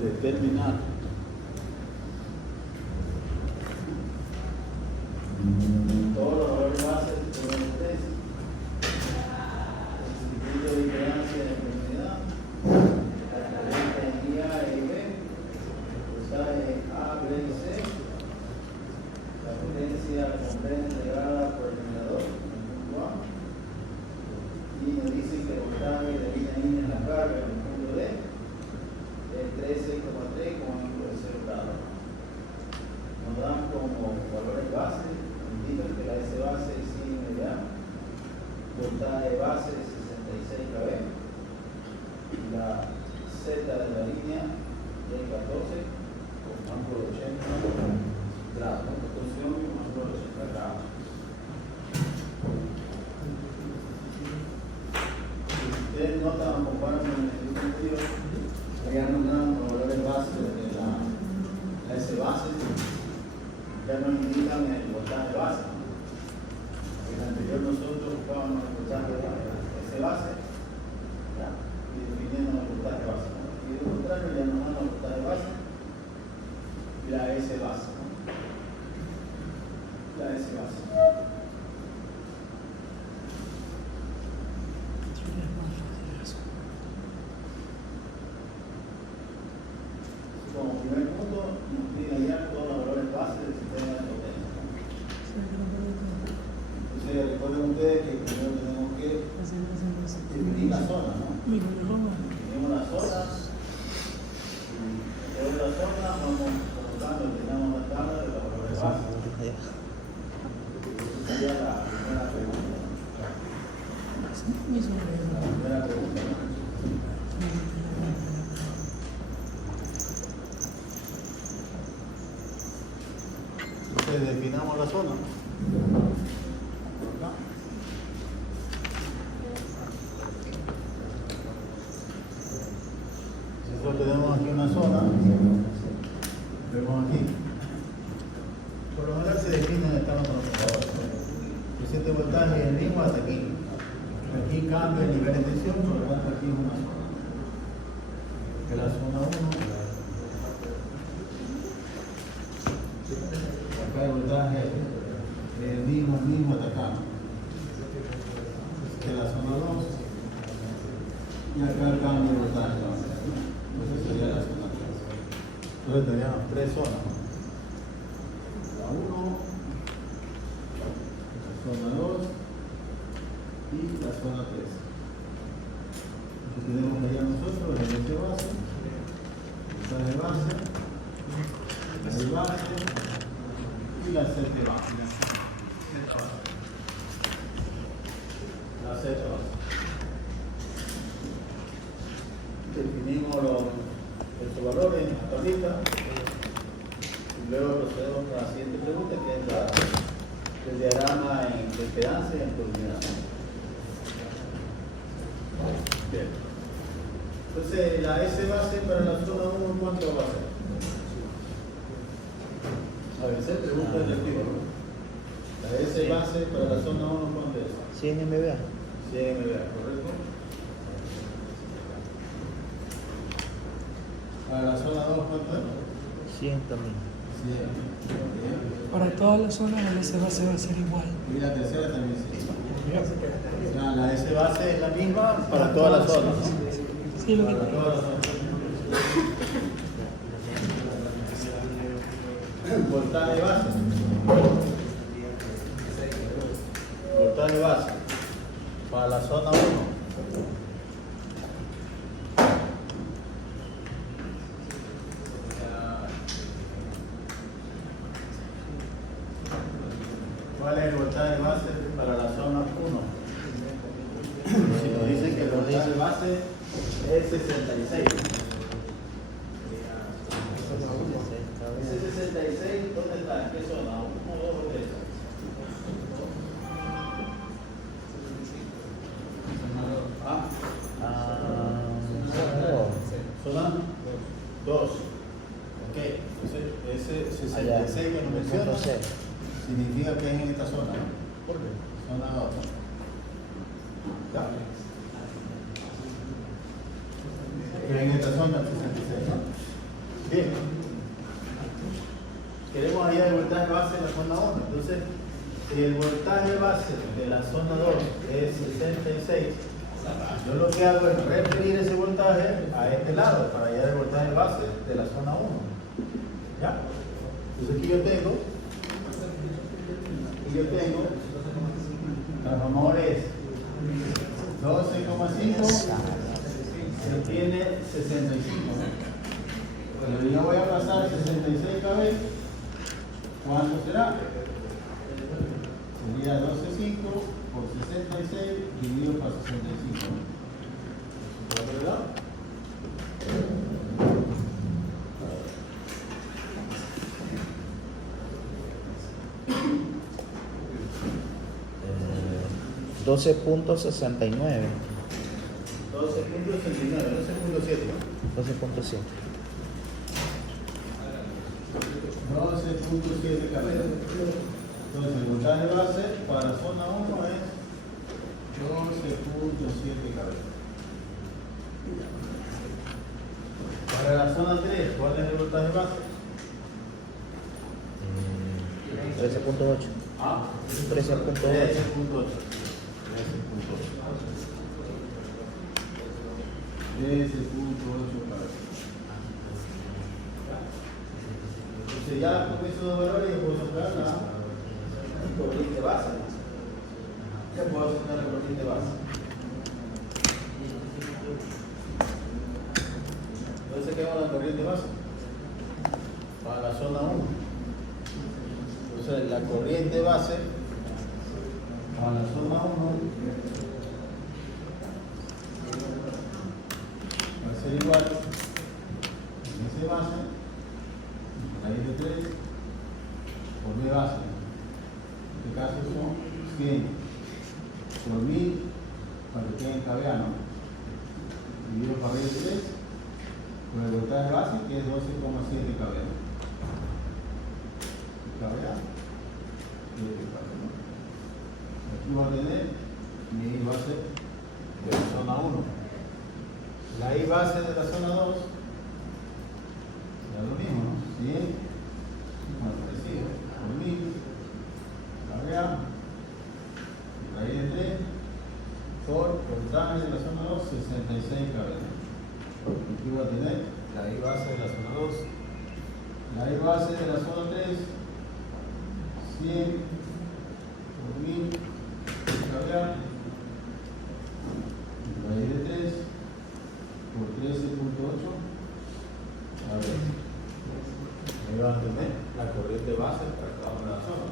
determinar todos los valores base de los tres, el circuito de diferencia de proximidad, la corriente en I, A y B, voltaje A, B y C, la potencia con B integrada por el generador en el punto A, y nos dice que el voltaje de I en la carga en el punto D es 13,3 con ángulo de 0 grados. Nos dan como valores base, indican que la S base es 100 MVA, voltaje base es 66 kV, la Z de la línea es 14 con ángulo de 80 grados, posición con ángulo de 80 grados. Si ustedes notan o comparan con el estudio anterior, ya nos dan los valores base de la S base, ya nos indican el voltaje base. En el anterior nosotros buscábamos el voltaje de la S base y definiendo el voltaje base. Y de lo contrario ya nos dan el voltaje base y la S base. La S base. Como primer punto, nos pide ya todos los valores base del sistema de potencia. Entonces, recuerden ustedes que primero tenemos que definir la zona, ¿no? Definimos la zona, y después de la zona vamos colocando, llenamos la tabla de los valores base. Esa sería la primera pregunta. La primera pregunta, ¿no? Definamos la zona. Si nosotros tenemos aquí una zona, vemos aquí. Por lo general se define en el estado conocedor. El 7 voltaje es el mismo hasta aquí. Aquí cambia el nivel de tensión, por lo tanto aquí es una zona. Que la zona 1. Acá el voltaje el mismo hasta acá. Esta es la zona 2 y acá el cambio de voltaje. Entonces sería la zona 3. Entonces teníamos tres zonas. La 1, la zona 2 y la zona 3. Entonces tenemos allá nosotros la S base, voltaje base, la base y la Z base. La Z base. Definimos estos valores en la tablita y luego procedemos con la siguiente pregunta, que es el diagrama en impedancia y en turbilidad. Bien. Entonces, la S base para la zona 1, ¿cuánto va a ser? A ver, se pregunta el activo, ¿no? La S base para la zona 1, ¿cuánto es? 100 MVA. 100 MVA, ¿correcto? Para la zona 2, ¿cuánto es? 100 también. 100. Para todas las zonas la S base va a ser igual. Y la tercera también sí. La S base es la misma para todas las zonas, ¿no? Sí, lo que Para todas las zonas. Voltaje base. Voltaje base. Para la zona 1. ¿Cuál es el voltaje base para la zona 1? Si nos dicen que el voltaje base es 66. Ese 66, ¿dónde está? ¿En qué zona? ¿1, 2 o 3? ¿Ah? ¿Zona? 2. Ok. Entonces, ese 66 que nos menciona significa que es en esta zona, ¿no? ¿Por qué? Zona 2. ¿Ya? Que en esta zona el 66, ¿no? Bien. Queremos hallar el voltaje base de la zona 1. Entonces, si el voltaje base de la zona 2 es 66, yo lo que hago es referir ese voltaje a este lado para hallar el voltaje base de la zona 1. ¿Ya? Entonces aquí yo tengo, transformadores 12,5 se tiene 65. Bueno, yo voy a pasar 66 kb. ¿Cuánto será? Sería 12,5 por 66 dividido por 65. ¿Por otro lado? 12.69. 12.69, 12.7. 12.7. 12.7 kb. Entonces el voltaje base para la zona 1 es 12.7 kb. Para la zona 3, ¿cuál es el voltaje base? 13.8. Ah, 13.8. 13.8. 13.8 kb. Entonces ya con esos valores yo puedo sacar la corriente base. Ya puedo sacar la corriente base. Entonces ¿qué va la corriente base? Para la zona 1. Entonces la corriente base para la zona 1 va a ser igual a ese base, raíz de 3 por B base. En este caso son 100 por 1000 para que quede en kVA, ¿no? Dividido por raíz de 3 por el voltaje base, que es 12,7 kVA. kVA, 7 kVA, ¿no? Aquí voy a tener mi I base de la zona 1. La I base de la zona 2 es lo mismo, ¿no? 100 por 1000 kVA, raíz de 3 por voltaje de la zona 2, 66 kVA. Aquí voy a tener la I base de la zona 2, la I base de la zona 3, 100 por 1000 kVA, raíz de 3 por 13.8. A ver, ahí van a tener la corriente base para cada una de las zonas.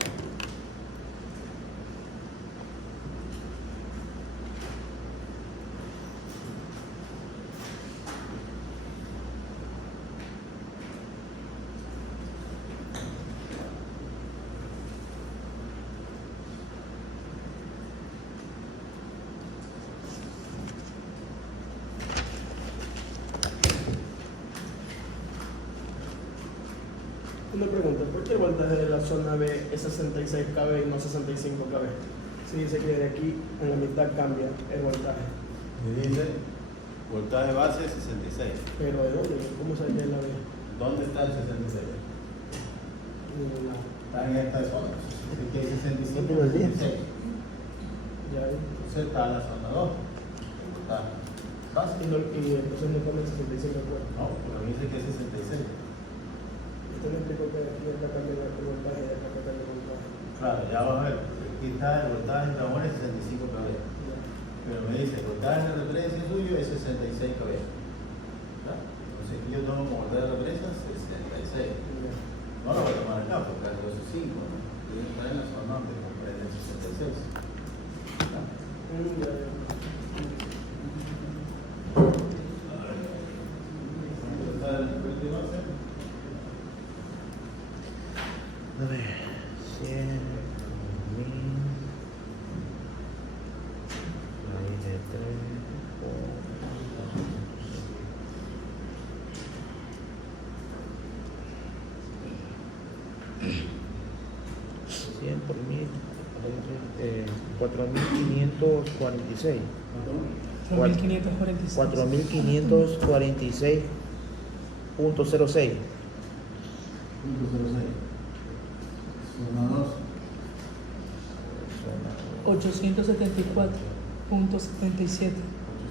Una pregunta, ¿por qué el voltaje de la zona B es 66 kV y no 65 kV? Si dice que de aquí en la mitad cambia el voltaje. Y dice voltaje base 66. ¿Pero de dónde? ¿Cómo se ve la B? ¿Dónde está el 66? Ningún lado. Está en esta zona. Así que hay 65 ¿Dónde lo vi? 66. Ya vi. Entonces está la zona 2. Está fácil. Y entonces no pone 65 kV. No, pero dice que es 66. Esto me explicó que aquí está cambiando el voltaje y acá cambia el voltaje. Claro, ya vamos a ver. Aquí está el voltaje de amor es 65 kV. Pero me dice, el voltaje de referencia suyo es 66 kV. ¿Verdad? Entonces aquí yo tomo como voltaje de referencia 66. No lo voy a tomar acá porque es 12,5, ¿no? Yo está en la zona donde comprende 66. ¿Verdad? Ya, ya. ¿Está el corriente base? A ver, 100, 1000, raíz de 3 por 100 por 1000, 4.546. 4.546. 4.546 punto 06. Punto 06. Zona 2. Zona 874.77.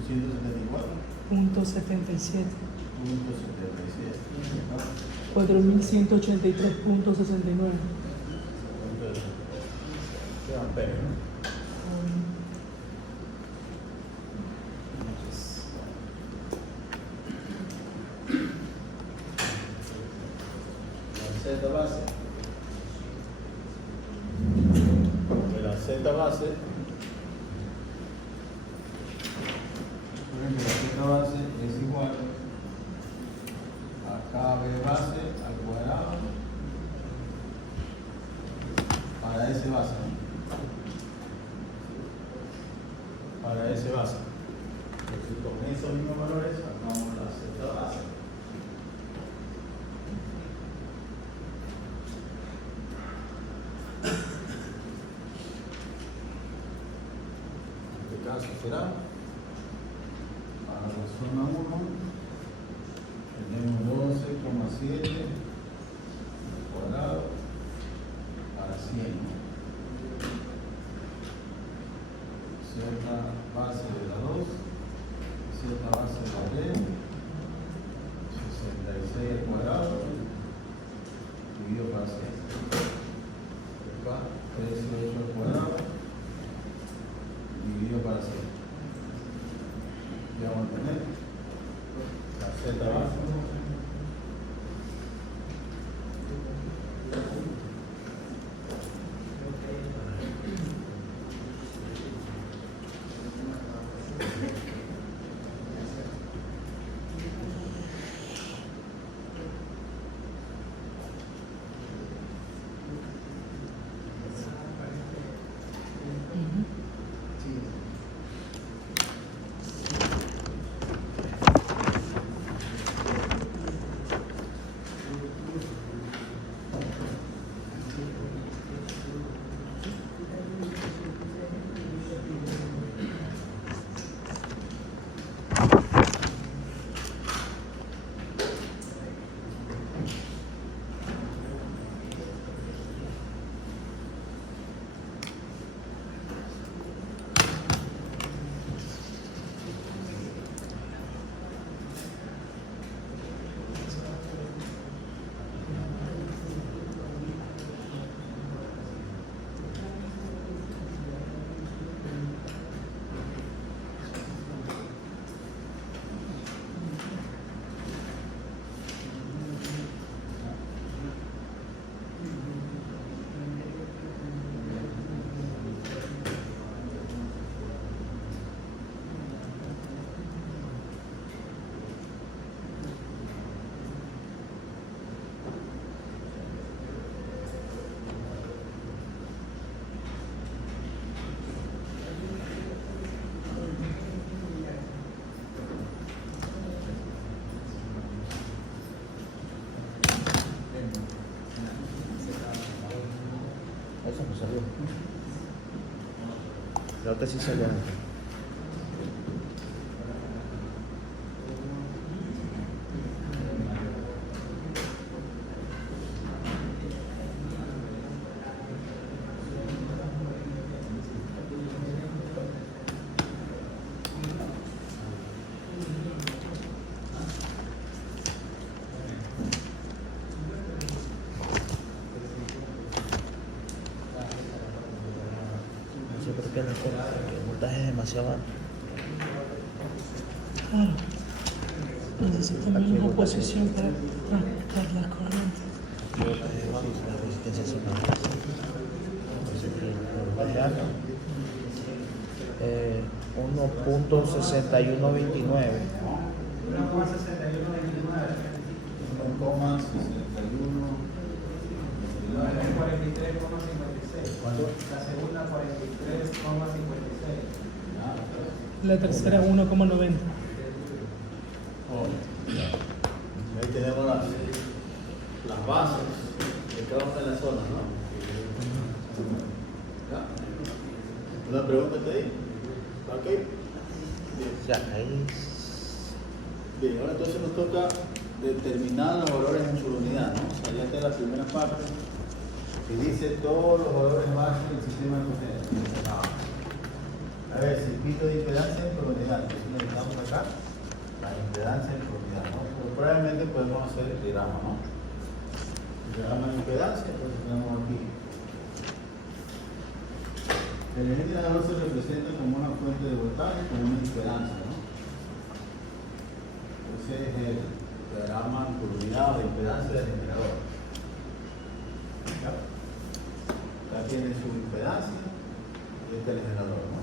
874. Punto 77. Punto 77. 4183.69. ¿Qué ampere, no? La Z base. De la Z base. Por ejemplo, la Z base es igual a KB base al cuadrado para S base, ¿no? Para S base. Entonces, con esos mismos valores sacamos la Z base. En este caso será para la zona 1 tenemos 12,7 cuadrado para 100. Z base de la 2, Z base de la D, 66 al cuadrado, dividido para 100. Acá, 13,8 al cuadrado, dividido para 100. Y vamos a tener la Z base. Eso no salió. La otra sí salió antes. No sé por qué no está. El voltaje es demasiado alto. Claro. Necesitamos una posición para transportar la corriente. El voltaje es bajo y la resistencia es baja. Entonces, el voltaje alto. 1.6129. 43,56. ¿Cuánto? La segunda 43,56. La tercera 1,90. Ahí tenemos las bases de cada una de las zonas, ¿no? ¿Ya? ¿Una pregunta está ahí? ¿Ok? Bien. Ya, ahí. Bien, ahora entonces nos toca determinar los valores en su unidad, ¿no? O sea, ya está la primera parte que dice todos los valores básicos del sistema de corriente. A ver, circuito de impedancia en por unidad. Entonces necesitamos acá la impedancia en por unidad, ¿no? Pero probablemente podemos hacer el diagrama, ¿no? El diagrama de impedancia, entonces tenemos aquí. El generador se representa como una fuente de voltaje, como una impedancia, ¿no? Ese es el diagrama por unidad de impedancia del generador. ¿Ya? Acá tiene su impedancia y este es el generador, ¿no?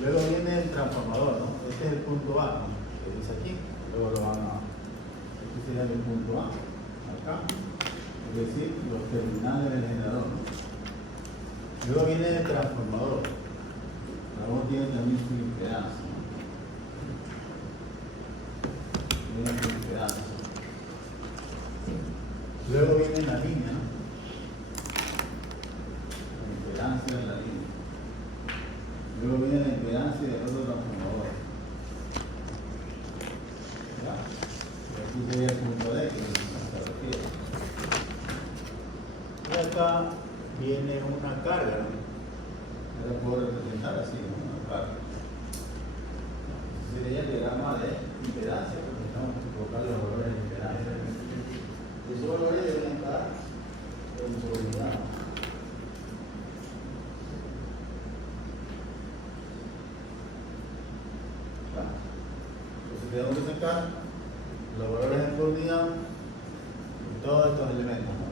Luego viene el transformador, ¿no? Este es el punto A, ¿no? Que dice aquí. Luego lo van a... Este sería el punto A, acá. Es decir, los terminales del generador, ¿no? Luego viene el transformador. Luego tiene también su impedancia, ¿no? Tiene su impedancia. Luego viene la línea, ¿no? La impedancia de la línea. Luego viene la impedancia del otro transformador. ¿Ya? Y aquí sería el punto D, que se refiere. Y acá viene una carga, ¿no? Yo la puedo representar así, ¿no? Una carga. Ese sería el diagrama de impedancia, porque estamos colocando los valores de impedancia. Esos valores deben estar en su unidad. Entonces tenemos que sacar los valores en unidad de todos estos elementos, ¿no?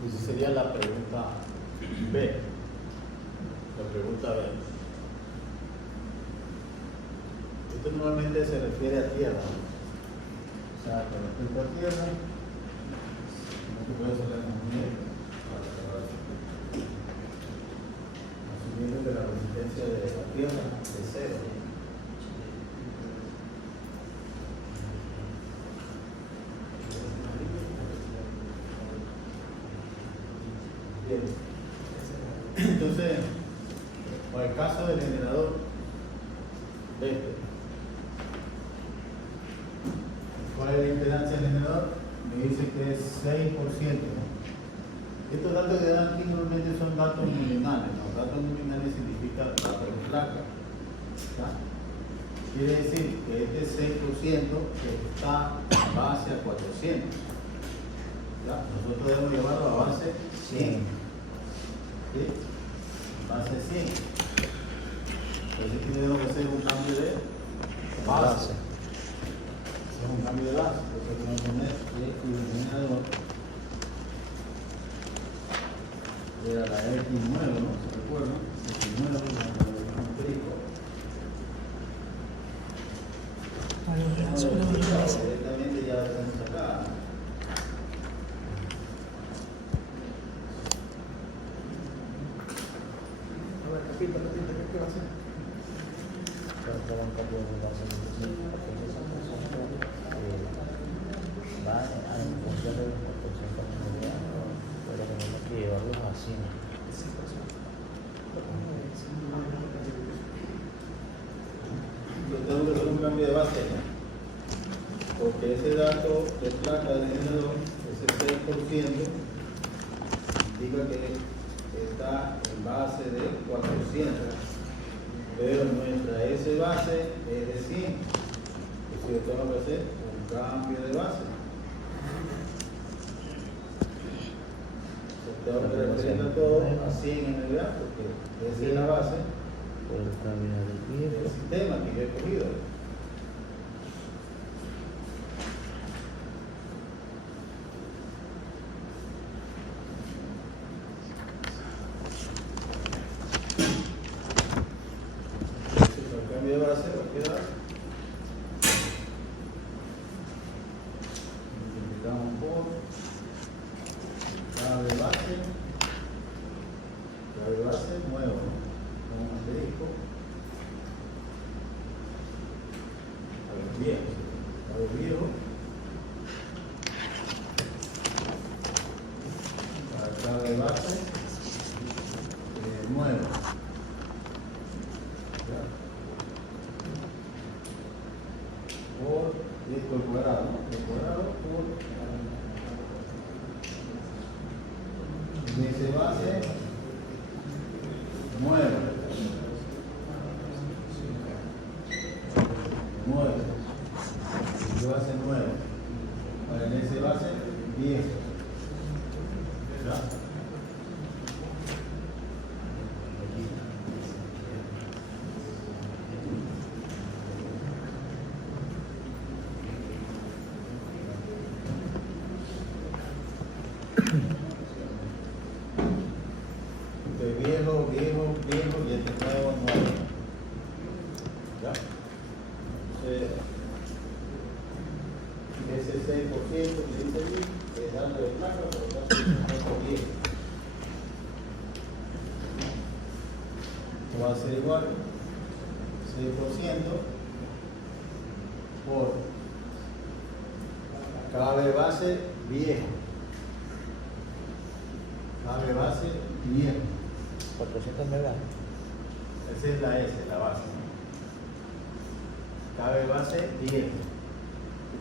Y esa sería la pregunta B. La pregunta B. Esto normalmente se refiere a tierra, ¿no? O sea, con respecto a tierra, no se puede hacer la muñeca para cerrar eso. Asumiendo que la resistencia de la tierra es cero, ¿no? Bien. Entonces, para el caso del generador, ¿cuál es la impedancia del generador? Me dice que es 6%, ¿no? Estos datos que dan aquí normalmente son datos nominales, ¿no? Datos nominales significa datos de placa. ¿Ya? Quiere decir que este 6% está a base a 400. ¿Ya? Nosotros debemos llevarlo a base 100. ¿Sí? Base 100. Entonces aquí tenemos que hacer un cambio de base. Es un cambio de base. Entonces aquí vamos a poner que el generador era la X9, ¿no? ¿Se recuerdan? X9 un trico. Directamente ya lo tenemos acá. Repita, ¿qué va a hacer? Va en función de los 400 unidades, pero tenemos que llevarlos así. Yo tengo que hacer un cambio de base, ¿no? Porque ese dato de placa del generador, ese 6%, indica que está en base de 400, pero nuestra S base es de 100. Entonces yo tengo que hacer un cambio de base. Tengo que representar todo a 100 en realidad, porque esa es la base del sistema que yo he cogido. El cambio de base va a quedar. Multiplicamos por cada de base nuevo, ¿no? Con un asterisco. A ver, viejo. Para cada de base nuevo. ¿Ya? Por esto al cuadrado, ¿no? El cuadrado por ese base 9. 9. El base 9. Para el S base 10. ¿Verdad? Viejo y este nuevo. ¿Ya? Ese 6% que dice ahí, es dando de placa, por lo tanto, es 10. Esto va a ser igual 6% por KB base viejo. KB base viejo. 400 megas. Esa es la S, la base. KB base viejo.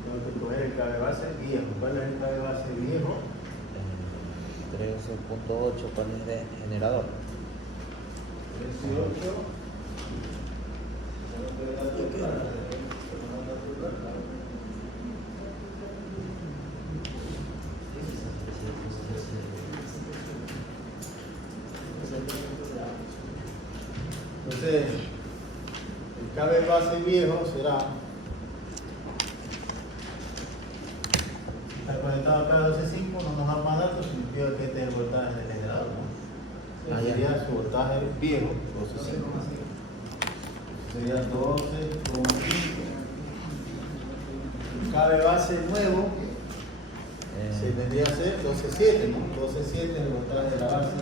Tengo que coger el KB base viejo. ¿Cuál es el KB base viejo? 13.8, ¿cuál es de generador? 18. Entonces, el KB base viejo será, está conectado acá a 12.5, no nos da más datos, significa que este es el voltaje del generador, ¿no? Sería su voltaje viejo, 12.5. Sería 12.5. El KB base nuevo se vendría a ser 12.7, ¿no? 12.7 es el voltaje de la base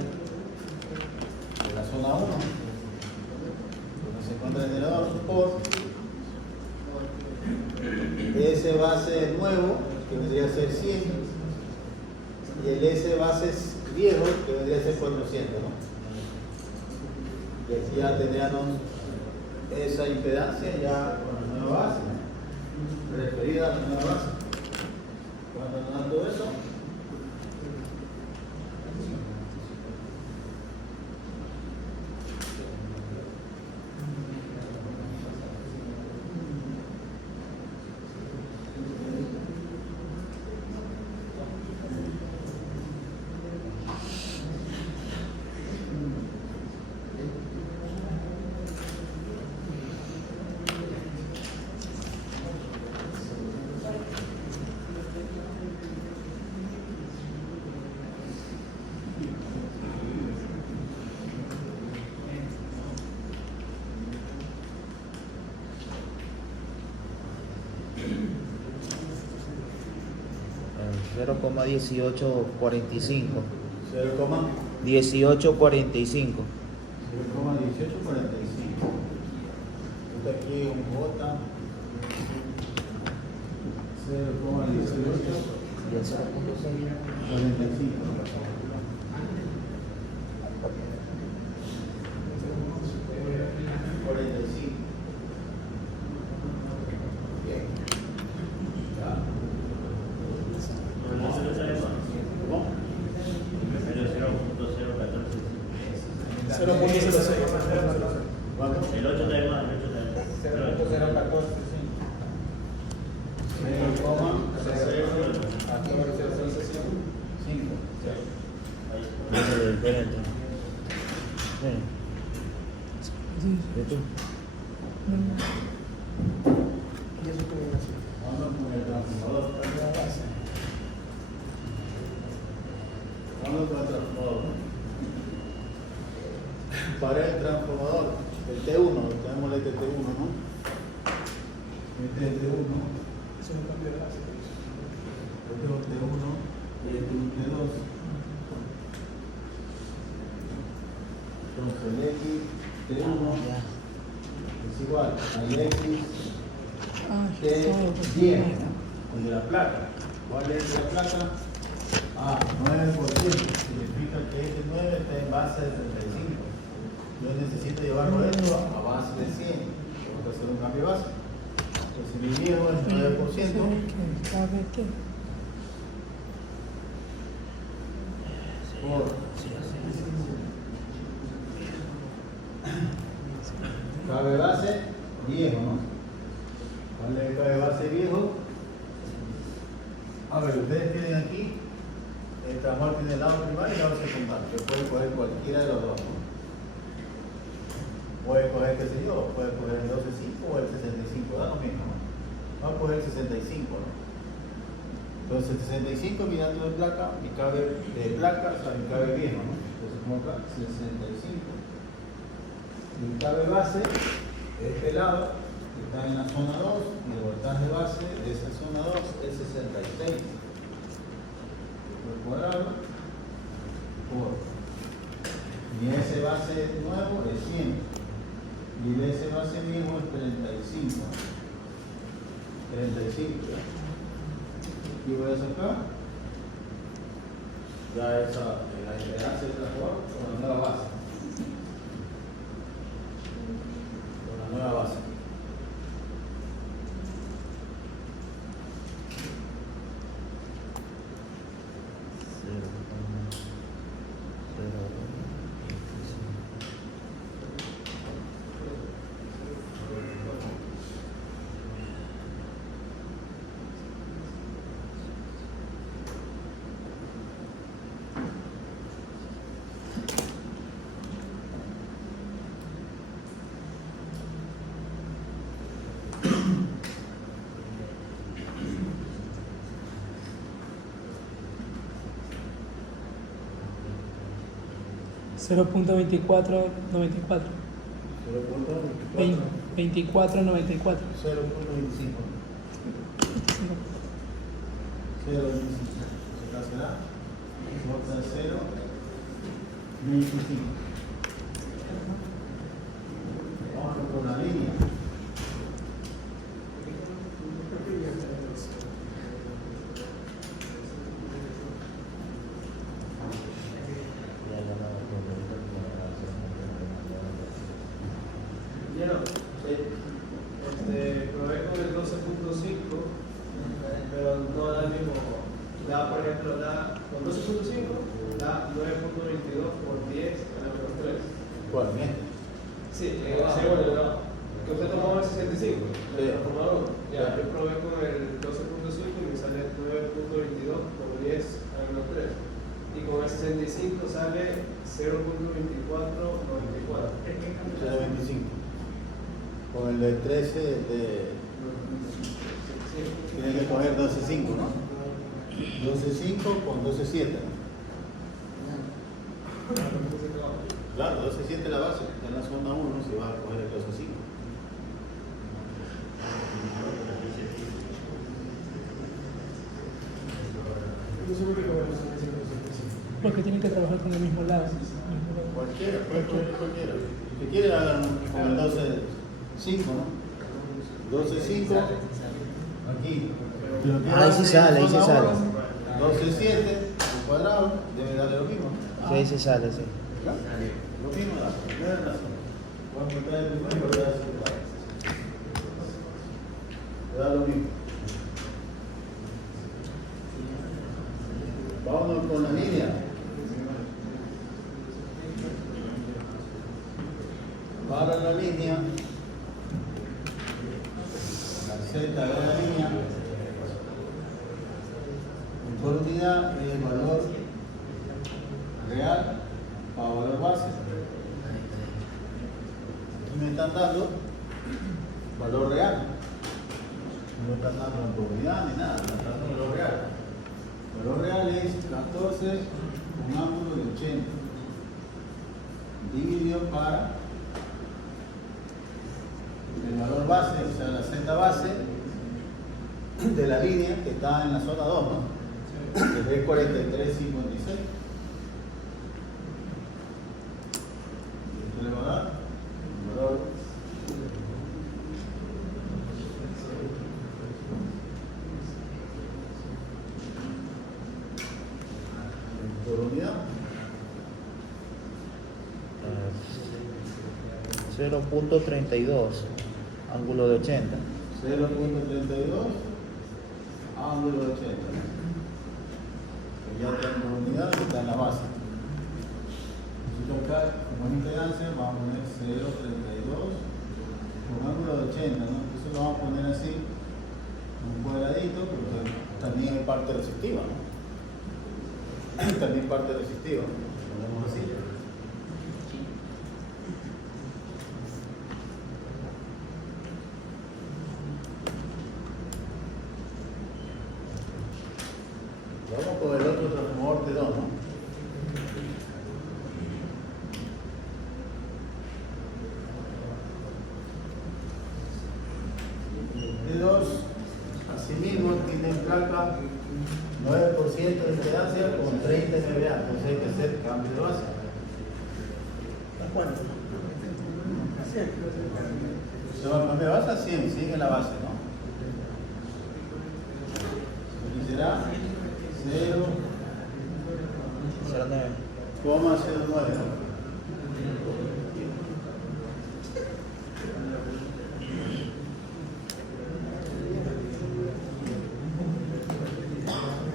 de la zona 1. Se encuentra el generador por S base nuevo, que vendría a ser 100, y el S base viejo, que vendría a ser 400, ¿no? Y aquí ya tendríamos esa impedancia ya con la nueva base, referida a la nueva base. Cuando nos dan todo eso, En 0,1845. 0,1845. 1845. Está aquí un J. 0,1845. Y el 0.6. 45. Bien. Ya. ¿Cómo? 0.06. ¿Cuánto? El 8 está de más, el 8 está de más. 5. Espérate. ¿Y tú? Y eso que viene así. Vamos con el transformador. Vamos con el transformador. Para el transformador, el T1, tenemos el T1, ¿no? Este es el T1, Eso es un cambio de base. este es un T1 y este es un T2. Entonces el X T1 es igual al X T10, el de la placa. ¿Cuál es el de la placa? 9%. Significa que este 9 está en base de 35. Yo necesito llevarlo esto a base de 100. Tengo que hacer un cambio de base. El semiviejo es 9%. KBT. Por KB base viejo, ¿no? ¿Cuál es el KB base viejo? A ver, ustedes tienen aquí, el transformador tiene el lado primario y el lado secundario. Yo puedo coger cualquiera de los dos, ¿no? Puede coger, qué sé yo, puede coger el 12.5 o el 65, da lo mismo, ¿no? Vamos a coger el 65, ¿no? Entonces el 65 mirando de placa, mi KB de placa, o sea, mi KB viejo, ¿no? Entonces como acá, 65. Mi KB base es pelado, que está en la zona 2, y el voltaje base de esa zona 2 es 66 por cuadrado por mi S base nuevo es 100 y el S base viejo es 35. Y voy a sacar ya esa, la impedancia del transformador con la nueva base. Con la nueva base. Cero punto 2494. 0.24. 2494. 0.25. 0.25. ¿Se será? Bota 0.25. Vamos por la línea. Probé con el 12.5, pero no da el mismo. Da, por ejemplo, con 12.5 da 9.22 por 10 a la menos 3. ¿Cuál? Bien. Sí, segundo, no. Que usted tomó el 65, el transformador. Ya, yo probé con el 12.5 y me sale 9.22 por 10 a la menos 3. Y con el 65 sale 0.2494. 0.25. Con el de 13 de... Tiene que coger 12.5, ¿no? 12.5 con 12.7. Claro, 12.7 la base, está en la zona 1, si vas a coger el 12.5. Porque tienen que trabajar con el mismo lado. Cualquiera, puede coger cualquiera. Si quieren hagan con el 12.5, ¿no? 12.5, aquí. Ahí sí sale, ahí sí sale. 12.7 al cuadrado, debe darle lo mismo. Sí, ahí sí sale, sí. ¿Claro? Lo mismo da, no es razón. Voy a quitar el primero y voy a dar el segundo. Le da lo mismo. Vámonos con la línea. Para la línea, la Z de la línea, por unidad es el valor real para valor base. Aquí me están dando valor real. No me están dando por unidad ni nada, me están dando valor real. Valor real es 14 con ángulo de 80 dividido para el valor base, o sea la Z base de la línea que está en la zona 2, ¿no? Que es 43.56. Y esto le va a dar un valor por unidad. 0.32, ángulo de 80. 0.32 ángulo de 80. Que ya tengo la unidad que está en la base. Nosotros acá, como impedancia, vamos a poner 0.32 con ángulo de 80, ¿no? Entonces lo vamos a poner así, un cuadradito, porque también es parte resistiva, ¿no? También parte resistiva, ¿no? Lo ponemos así. Vamos con el otro transformador T2, ¿no? T2, asimismo, tiene placa 9% de impedancia con 30 MVA, entonces hay que hacer cambio de base. ¿A cuánto? Se va a cambiar de base a 100, sigue la base, ¿no? Aquí será 0,09.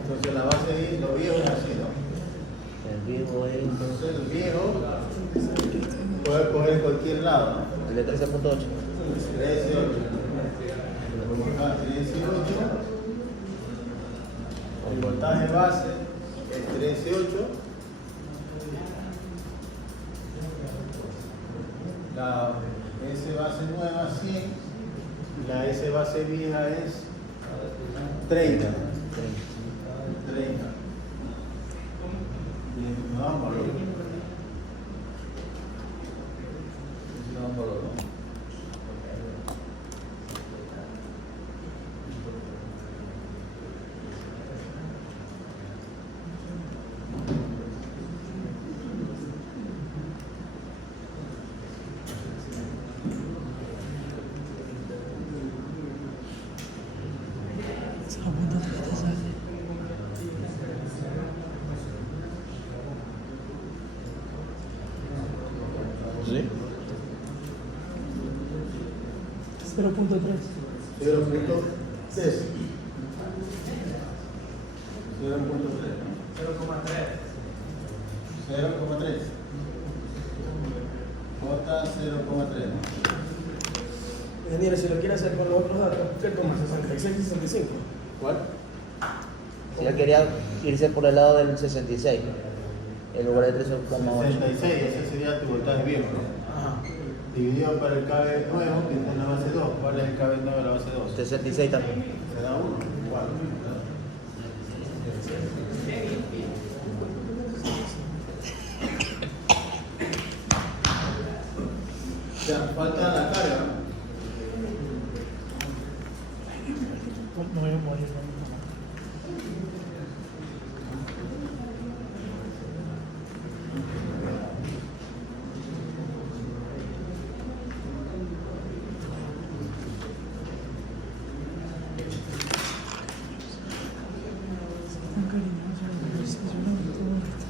Entonces la base de lo viejo es así, ¿no? El viejo es Entonces el viejo puede coger cualquier lado, ¿no? el de 13.8. 13.8. Lo pongo acá, 13.8. El voltaje base es 13.8. La S base nueva 100. Y la S base vieja es 30. 30. Bien, nos da un valor. Nos da un valor, ¿no? Segundo que te sale. ¿Sí? 0.3. 0.3. 0.3. 0.3. J 0.3. Ingeniero, si lo quiere hacer con los otros datos, 3,66 y 65. ¿Cuál? Si ya quería irse por el lado del 66, en lugar de 13.8. 66, ese sería tu voltaje viejo, ¿no? Ajá. Dividido para el KB nuevo, que está en la base 2. ¿Cuál es el KB nuevo de la base 2? 66 también. Se da 1. ¿Cuál? Ya, falta la carga, ¿no? Me voy a morir. Tan cariñoso, obsesionado, todo esto.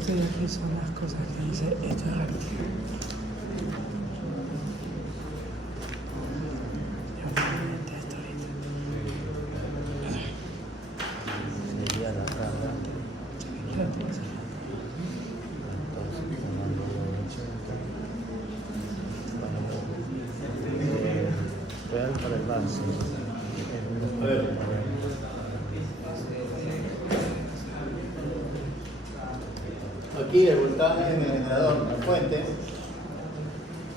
Ustedes aquí son las cosas que dice esta arte. Y obviamente esto ahorita. Sería la carga. ¿Qué te pasa? Real para el base. A ver. Aquí el voltaje en el generador, la fuente,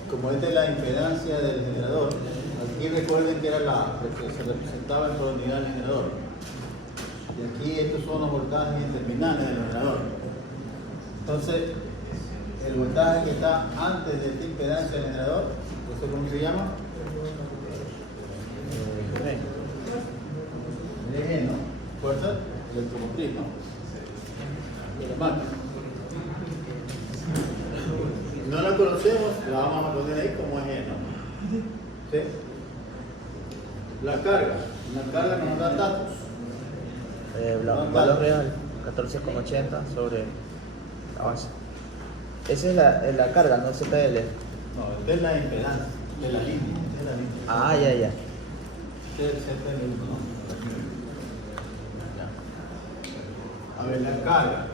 como esta es la impedancia del generador, aquí recuerden que era lo que se representaba en toda unidad del generador. Y aquí estos son los voltajes terminales del generador. Entonces, el voltaje que está antes de esta impedancia del generador, ¿eso cómo se llama? electromotriz, ¿no? De la máquina. No la conocemos, la vamos a poner ahí como ejemplo. ¿Sí? La carga nos da datos. Valor real, 14,80 sobre la base. Esa es la carga, no CPL. No, esta es la impedancia de la línea. Ah, ya. Este es el CPL1, ¿no? A ver, la carga.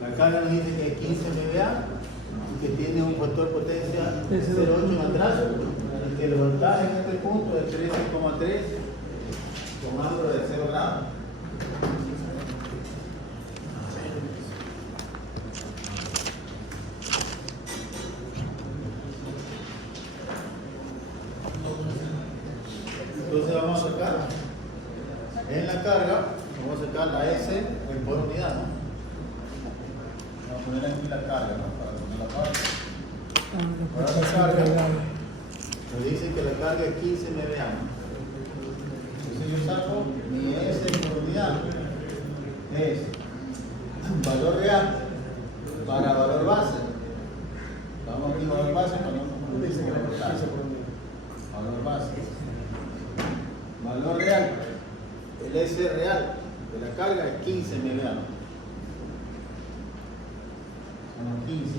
La carga nos dice que es 15 MVA y que tiene un factor potencia de 0,8 en atrás y que el voltaje en este punto es 13,3 con ángulo de 0 grados. Entonces vamos a sacar en la carga, vamos a sacar la S por unidad, ¿no? Vamos a poner aquí la carga, ¿no? Para poner la carga. Ahora la carga nos dice que la carga es 15 MVA, ¿no? Entonces yo saco mi S por unidad, es valor real para valor base. Vamos aquí valor base, para no dice que la carga valor base. Valor real, el S real de la carga es 15 MVA. Son 15.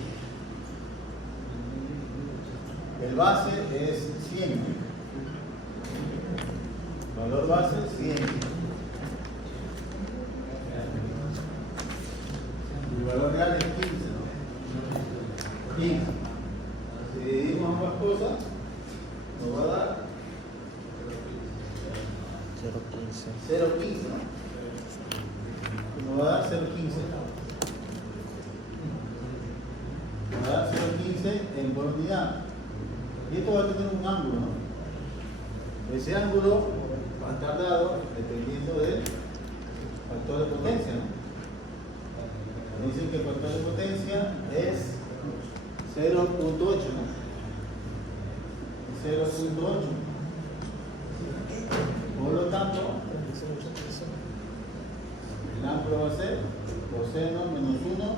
El base es 100. Valor base 100. Y el valor real es 15. 15. Si dividimos ambas cosas, nos va a dar 0,15, ¿no? Nos va a dar 0,15. Nos va a dar 0,15 en por unidad. Y esto va a tener un ángulo, ¿no? Ese ángulo va a estar dado dependiendo del factor de potencia, ¿no? Dicen que el factor de potencia es 0,8, ¿no? 0,8. Por lo tanto, el ángulo va a ser coseno menos 1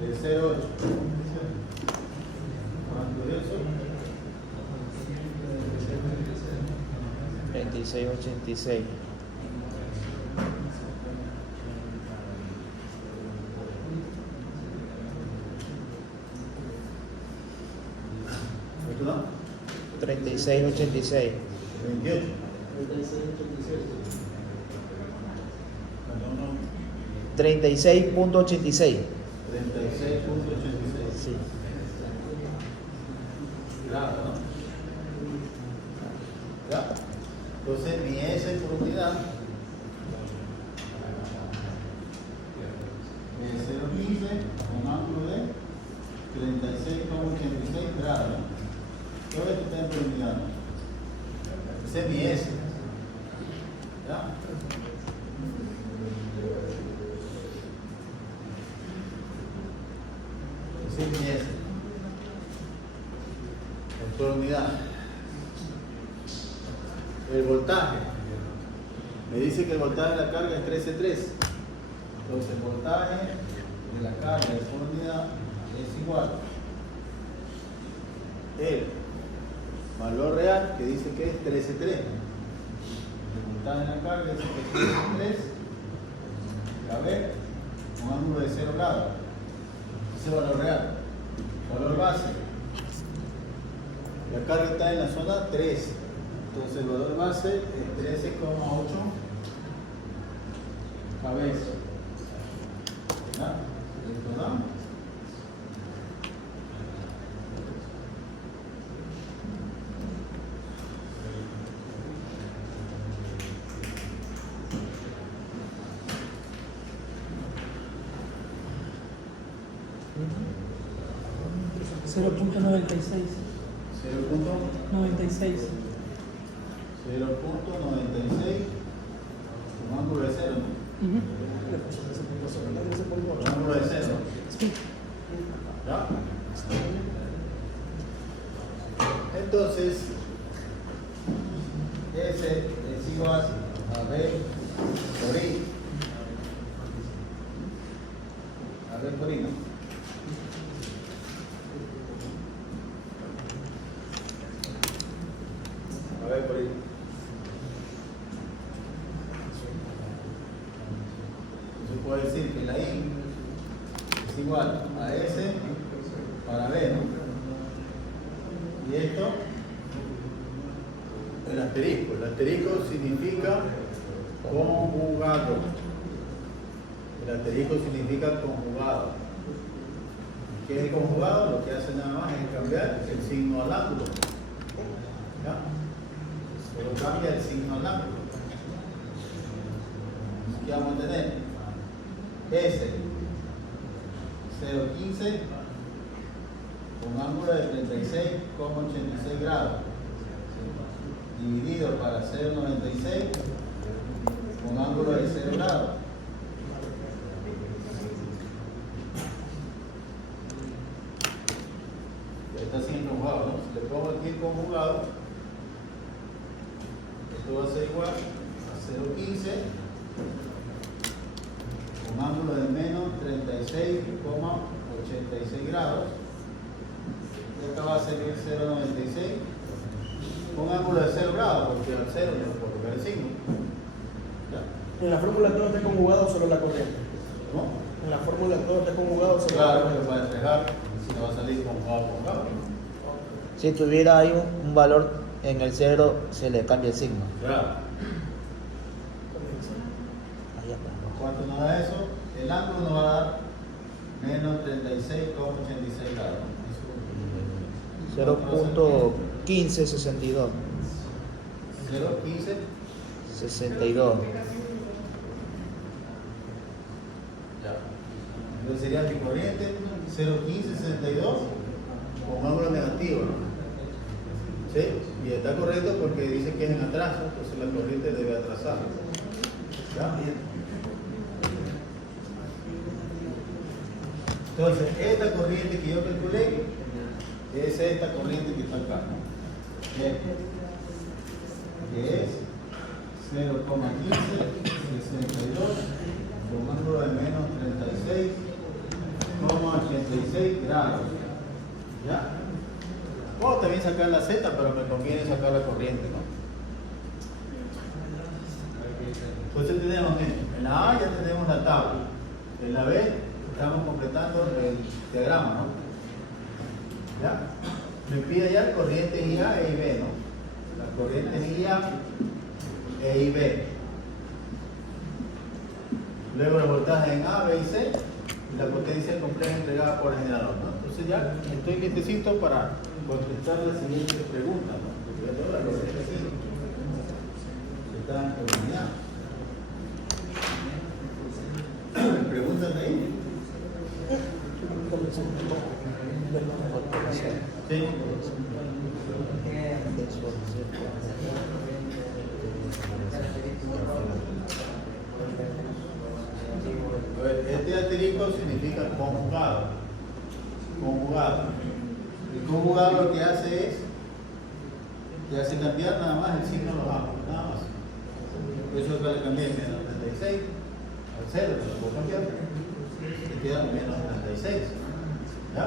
de 0,8. ¿Cuánto es eso? 26,86. ¿Esto no? 36,86. 28. 36,86. 36,86. Sí. Claro, ¿no? ¿Ya? Entonces mi S por unidad es 0,15 con ángulo de 36,86 grados, ¿no? Todo esto está en por unidad, ¿no? Ese es mi S. ¿Ya? Ese es mi S. En por unidad. El voltaje. Me dice que el voltaje de la carga es 13,3. Entonces el voltaje de la carga de por unidad es igual. El valor real que dice que es 13,3. El voltaje de la carga dice que es 13,3. A ver, un ángulo de 0 grados. Ese es el valor real. Valor base. La carga está en la zona 3. Entonces el valor base es 13,8 cabezas. ¿Ya? ¿Esto da? $0.96. 96. 0,96, un ángulo de 0, ¿no? Un ángulo de 0. ¿Ya? Entonces, S es igual a B por I. A B por I, ¿no? A B por I. Yo puedo decir que la I es igual a S para B, ¿no? Y esto, el asterisco. El asterisco significa conjugado. El asterisco significa conjugado. ¿Qué es el conjugado? Lo que hace nada más es cambiar el signo al ángulo. ¿Ya? Solo cambia el signo al ángulo. Aquí vamos a tener S 0,15 con ángulo de 36,86 grados dividido para 0,96 con ángulo de 0 grados. Está sin conjugado, ¿no? Si le pongo aquí el conjugado, esto va a ser igual a 0,15 con ángulo de menos 36,86 grados. Y acá va a ser 0,96 con ángulo de 0 grados, porque al 0 no puedo tocar el signo. ¿Ya? En la fórmula todo está conjugado solo la corriente. ¿Cómo? En la fórmula todo está conjugado solo la Claro, corriente. pero para despejar, si no va a salir conjugado. Si tuviera ahí un valor en el 0, se le cambia el signo. Claro. Ahí está. ¿Cuánto nos da eso? El ángulo nos va a dar menos 36,86 grados. 0.1562. 0,15. 62. Ya. Entonces sería mi corriente 0,1562 con ángulo negativo, ¿no? ¿Sí? Y está correcto porque dice que es en atraso, entonces la corriente debe atrasar. ¿Ya? Entonces, esta corriente que yo calculé es esta corriente que está acá, ¿no? Que es 0,1562 con ángulo de menos 36,86 grados. ¿Ya? Puedo también sacar la Z, pero me conviene sacar la corriente, ¿no? Entonces tenemos en la A ya tenemos la tabla. En la B estamos completando el diagrama, ¿no? ¿Ya? Me pide ya corriente IA e IB, ¿no? Las corrientes IA e IB. Luego el voltaje en A, B y C y la potencia compleja entregada por el generador, ¿no? Entonces ya estoy listecito para contestar la siguiente pregunta, ¿no? Porque ya todas las corrientes sí están coordinadas. ¿Preguntas de ahí? Sí. A ver, este asterisco significa conjugado. Conjugado. El conjugado lo que hace es que hace cambiar nada más el signo de los ángulos, nada más. Por eso acá le cambié menos 36 al 0, lo puedo cambiar. Y queda menos 36. ¿Ya?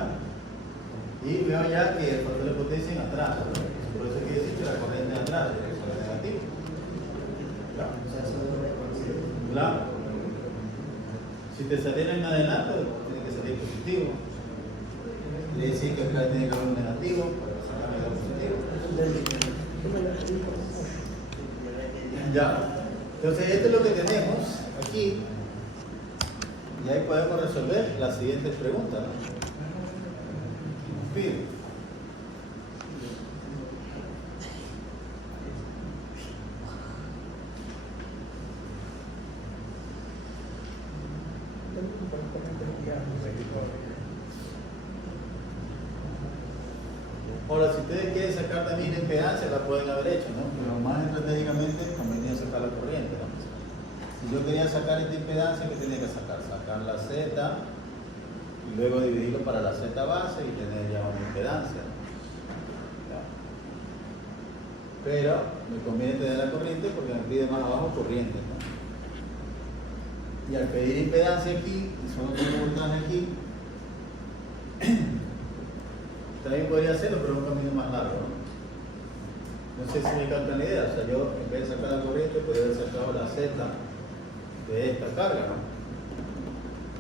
Y veo ya que el factor de potencia en atrás, ¿no? Por eso quiere decir que la corriente en atrás es negativo. ¿Ya? Claro. Si te saliera en adelante, tiene que salir positivo. Quiere decir que acá tiene que haber un negativo para sacar algo positivo. Ya. Entonces, esto es lo que tenemos aquí. Y ahí podemos resolver las siguientes preguntas, ¿no? Pide. Ahora, si ustedes quieren sacar también impedancia, la pueden haber hecho, ¿no? Pero más estratégicamente convenía sacar la corriente, ¿no? Si yo quería sacar esta impedancia, ¿qué tenía que sacar? Sacar la Z y luego dividirlo para la Z base y tener ya una impedancia. ¿Ya? pero me conviene tener la corriente porque me pide más abajo corriente, ¿no? Y al pedir impedancia aquí, y solo tengo voltaje aquí, también podría hacerlo, pero es un camino más largo, ¿no? No sé si me captan la idea. O sea, yo en vez de sacar la corriente, podría haber sacado la Z de esta carga, ¿no?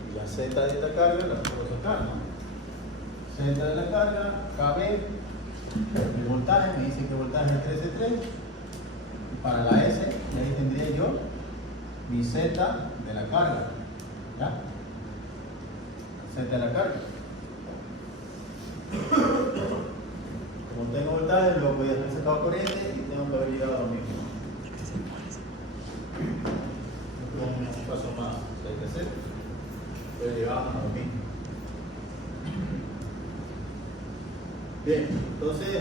Y la Z de esta carga la puedo sacar, ¿no? Z de la carga, KB, el voltaje, me dice que el voltaje es 13.3. Para la S, y ahí tendría yo mi Z de la carga, ¿ya? Z de la carga. Como tengo voltaje, luego voy a haber sacado corriente y tengo que haber llegado a lo mismo. Un paso más hay que hacer, pero llegamos a lo mismo. Bien, entonces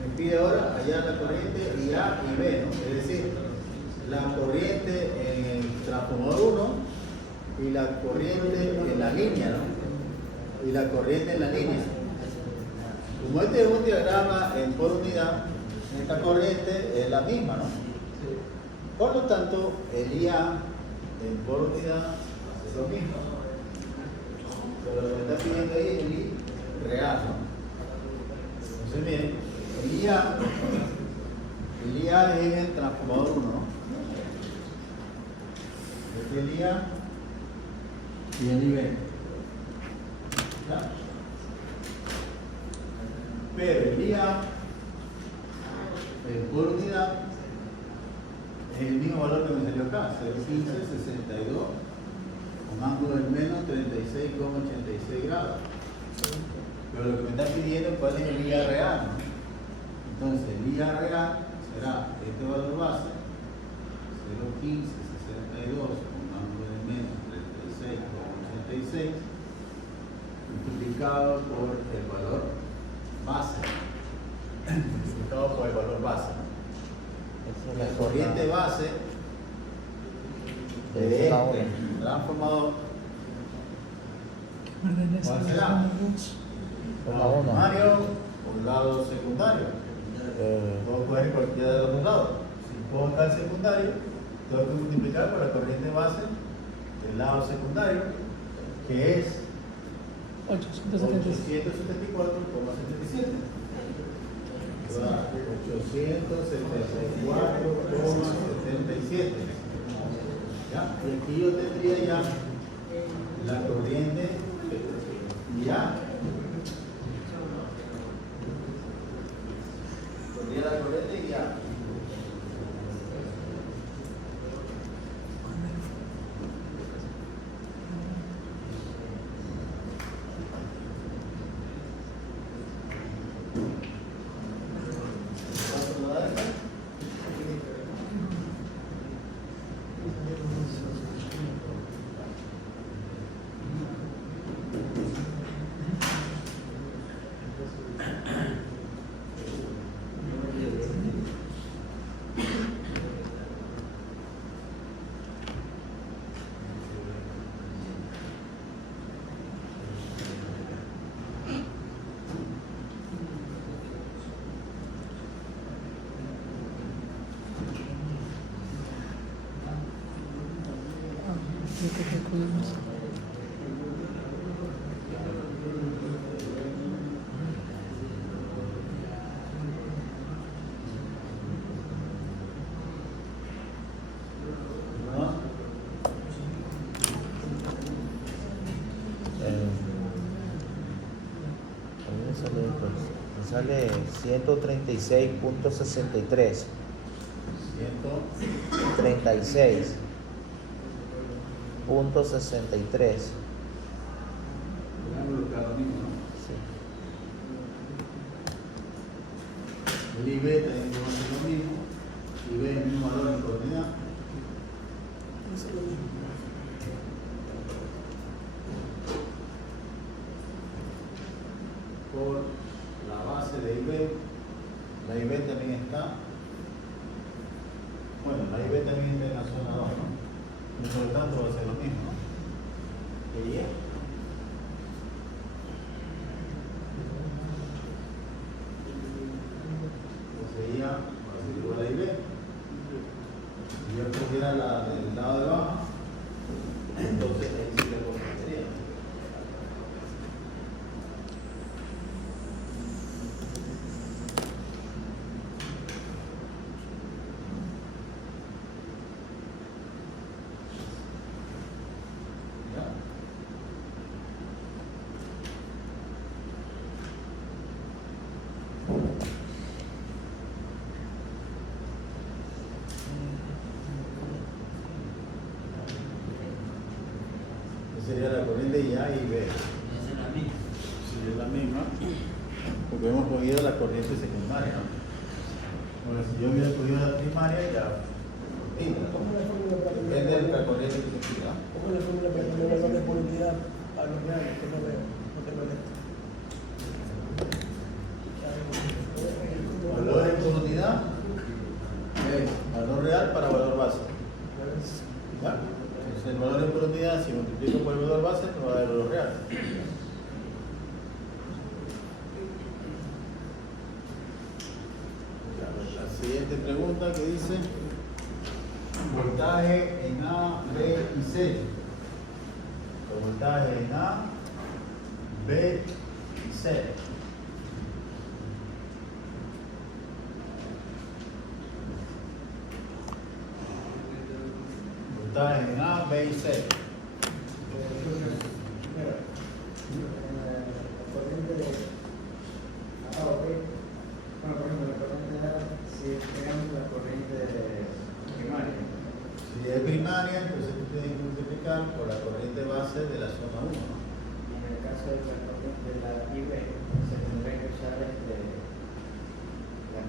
me pide ahora hallar la corriente y A y B, ¿no? Es decir, la corriente en el transformador 1 y la corriente en la línea, ¿no? Y la corriente en la línea. Como este es un diagrama en por unidad, esta corriente es la misma, ¿no? Por lo tanto, el IA en por unidad es lo mismo. Pero lo que me está pidiendo ahí es el I real, ¿no? Entonces, miren, el IA es el transformador 1, ¿no? Este es el IA y el IB. ¿Ya? Pero el IA por unidad es el mismo valor que me salió acá, 0,1562 con ángulo del menos 36,86 grados. Pero lo que me está pidiendo es cuál es el IA real, ¿no? Entonces el IA real será este valor base, 0,1562 con ángulo del menos 36,86 multiplicado por el valor base, multiplicado por el valor base. La corriente base de este transformador, ¿cuál será? Lado primario o lado secundario. Puedo coger cualquiera de los dos lados. Si puedo buscar el secundario, tengo que multiplicar por la corriente base del lado secundario, que es 874,77. 874,77. ¿Ya? Y aquí yo tendría ya la corriente ya. Tendría la corriente ya. Sale 136.63. 136.63. El IB también va a ser lo mismo. IB es el mismo valor en coordenada. Por la base de IB, la IB también está. Bueno, la IB también está en la zona 2, ¿no? Y por lo tanto va a ser lo mismo, ¿no? Que Y. Sería, va a ser A y B. Esa es la misma. Si es la misma, porque hemos cogido la corriente secundaria, ¿no? Bueno, si yo hubiera cogido la primaria, ya. ¿Cómo es la fórmula para cambiar Depende de la corriente que se tira. ¿Cómo es la fórmula para cambiar el valor de polaridad a los reales? Que no veo, no tengo esto. Valor de profundidad es valor real para valor base. ¿Ya? Entonces, el valor de profundidad, si multiplico por el valor base, me va a dar el valor real. La siguiente pregunta que dice voltaje en A, B y C. El voltaje en A, B y C. Voltaje en A, B y C. Mira, la corriente de A o B, bueno, por ejemplo, la corriente de A, si tenemos la corriente primaria, Si es primaria, entonces tú tienes que multiplicar por la corriente base de la zona 1. ¿No? y en el caso de la corriente de la IB, se tendría que usar la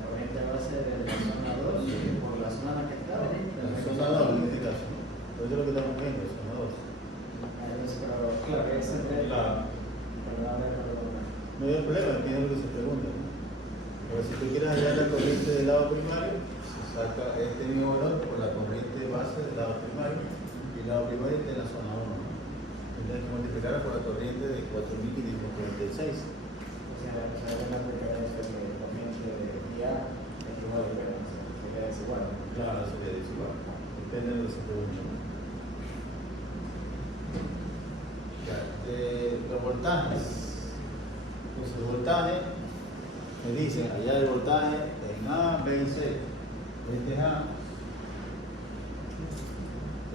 corriente base de la zona 2 por la zona en la que está. La zona 2 en este caso. Eso es lo que estamos viendo, zona 2. Pero claro, esa es Claro. No hay problema, entiende lo que se pregunta, ¿no? Pero si tú quieres hallar la corriente del lado primario, se saca este mismo valor por la corriente base del lado primario y el lado primario está en la zona 1, ¿no? Tienes que multiplicar por la corriente de 4546. O sea, además de que la corriente de IA es igual, pero se queda desigual. Claro, eso queda desigual. Depende de lo que se pregunta, ¿no? Ya, los voltajes. Entonces, el voltaje, me dicen, allá el voltaje en A, B y C. Este es A,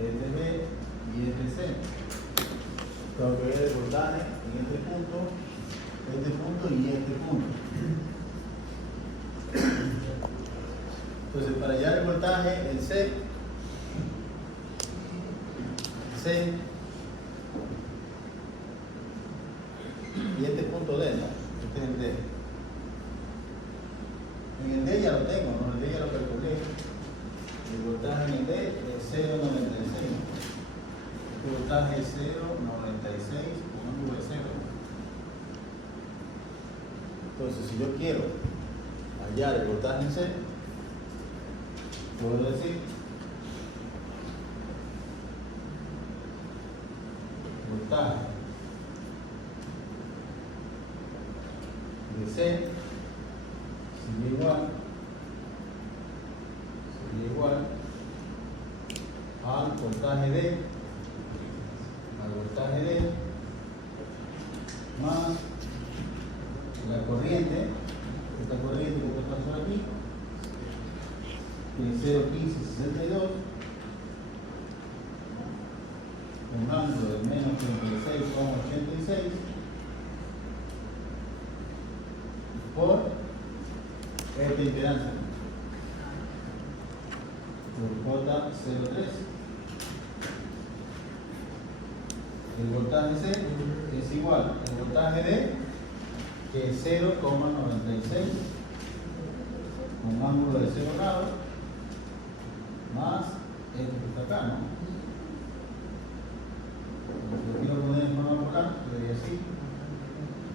este es B y este es C. Tengo que ver el voltaje en este punto y este punto. Entonces, para hallar el voltaje en C, y este punto D, ¿no? Este es el D. En el D ya lo tengo, ¿no? El D ya lo calculé. El voltaje en el D es 0,96. El voltaje es 0,96 con ángulo de 0. Entonces, si yo quiero hallar el voltaje en C, puedo decir voltaje de C sería igual al voltaje D más la corriente, esta corriente que pasó aquí, que es 0,1562, un ángulo de menos 36,86 por esta impedancia, por J03. El voltaje C es igual al voltaje D, que es 0,96 con ángulo de 0 grados, más esto que está acá, ¿no? Lo quiero poner en forma polar, sería así,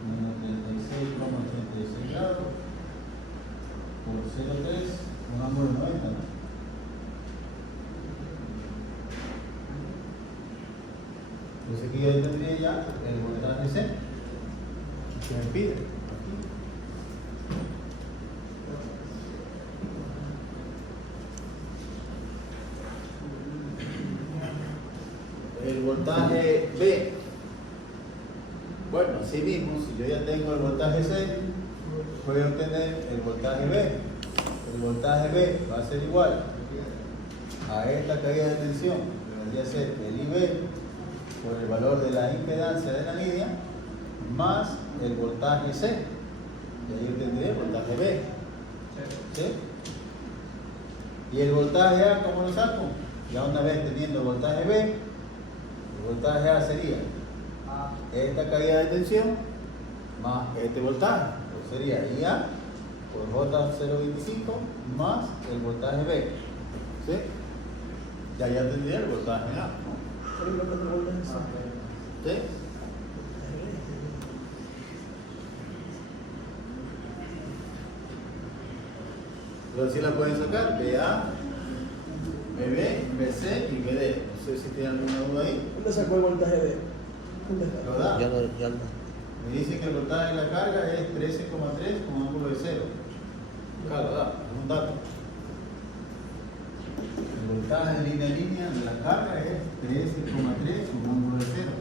menos 36,86 grados por 0,3, un ángulo de 90, ¿no? Entonces aquí yo tendría ya el voltaje C que me pide aquí. El voltaje B, bueno, así mismo, si yo ya tengo el voltaje C, voy a obtener el voltaje B. El voltaje B va a ser igual a esta caída de tensión, que vendría a ser el IB por el valor de la impedancia de la línea, más el voltaje C. Y ahí obtendré el voltaje B. ¿Sí? Y el voltaje A, ¿cómo lo saco? Ya una vez teniendo el voltaje B, el voltaje A sería esta caída de tensión más este voltaje. Pues sería IA por J025 más el voltaje B. ¿Sí? Ya tendría el voltaje A. ¿Sí? Pero si la pueden sacar, BA, BB, BC y BD. No sé si tienen alguna duda ahí. ¿Dónde sacó el voltaje de? ¿Lo da? Ya lo. Me dice que el voltaje de la carga es 13,3 con ángulo de 0. Claro, da, es un dato. El voltaje de línea de la carga es 13,3 con ángulo de 0.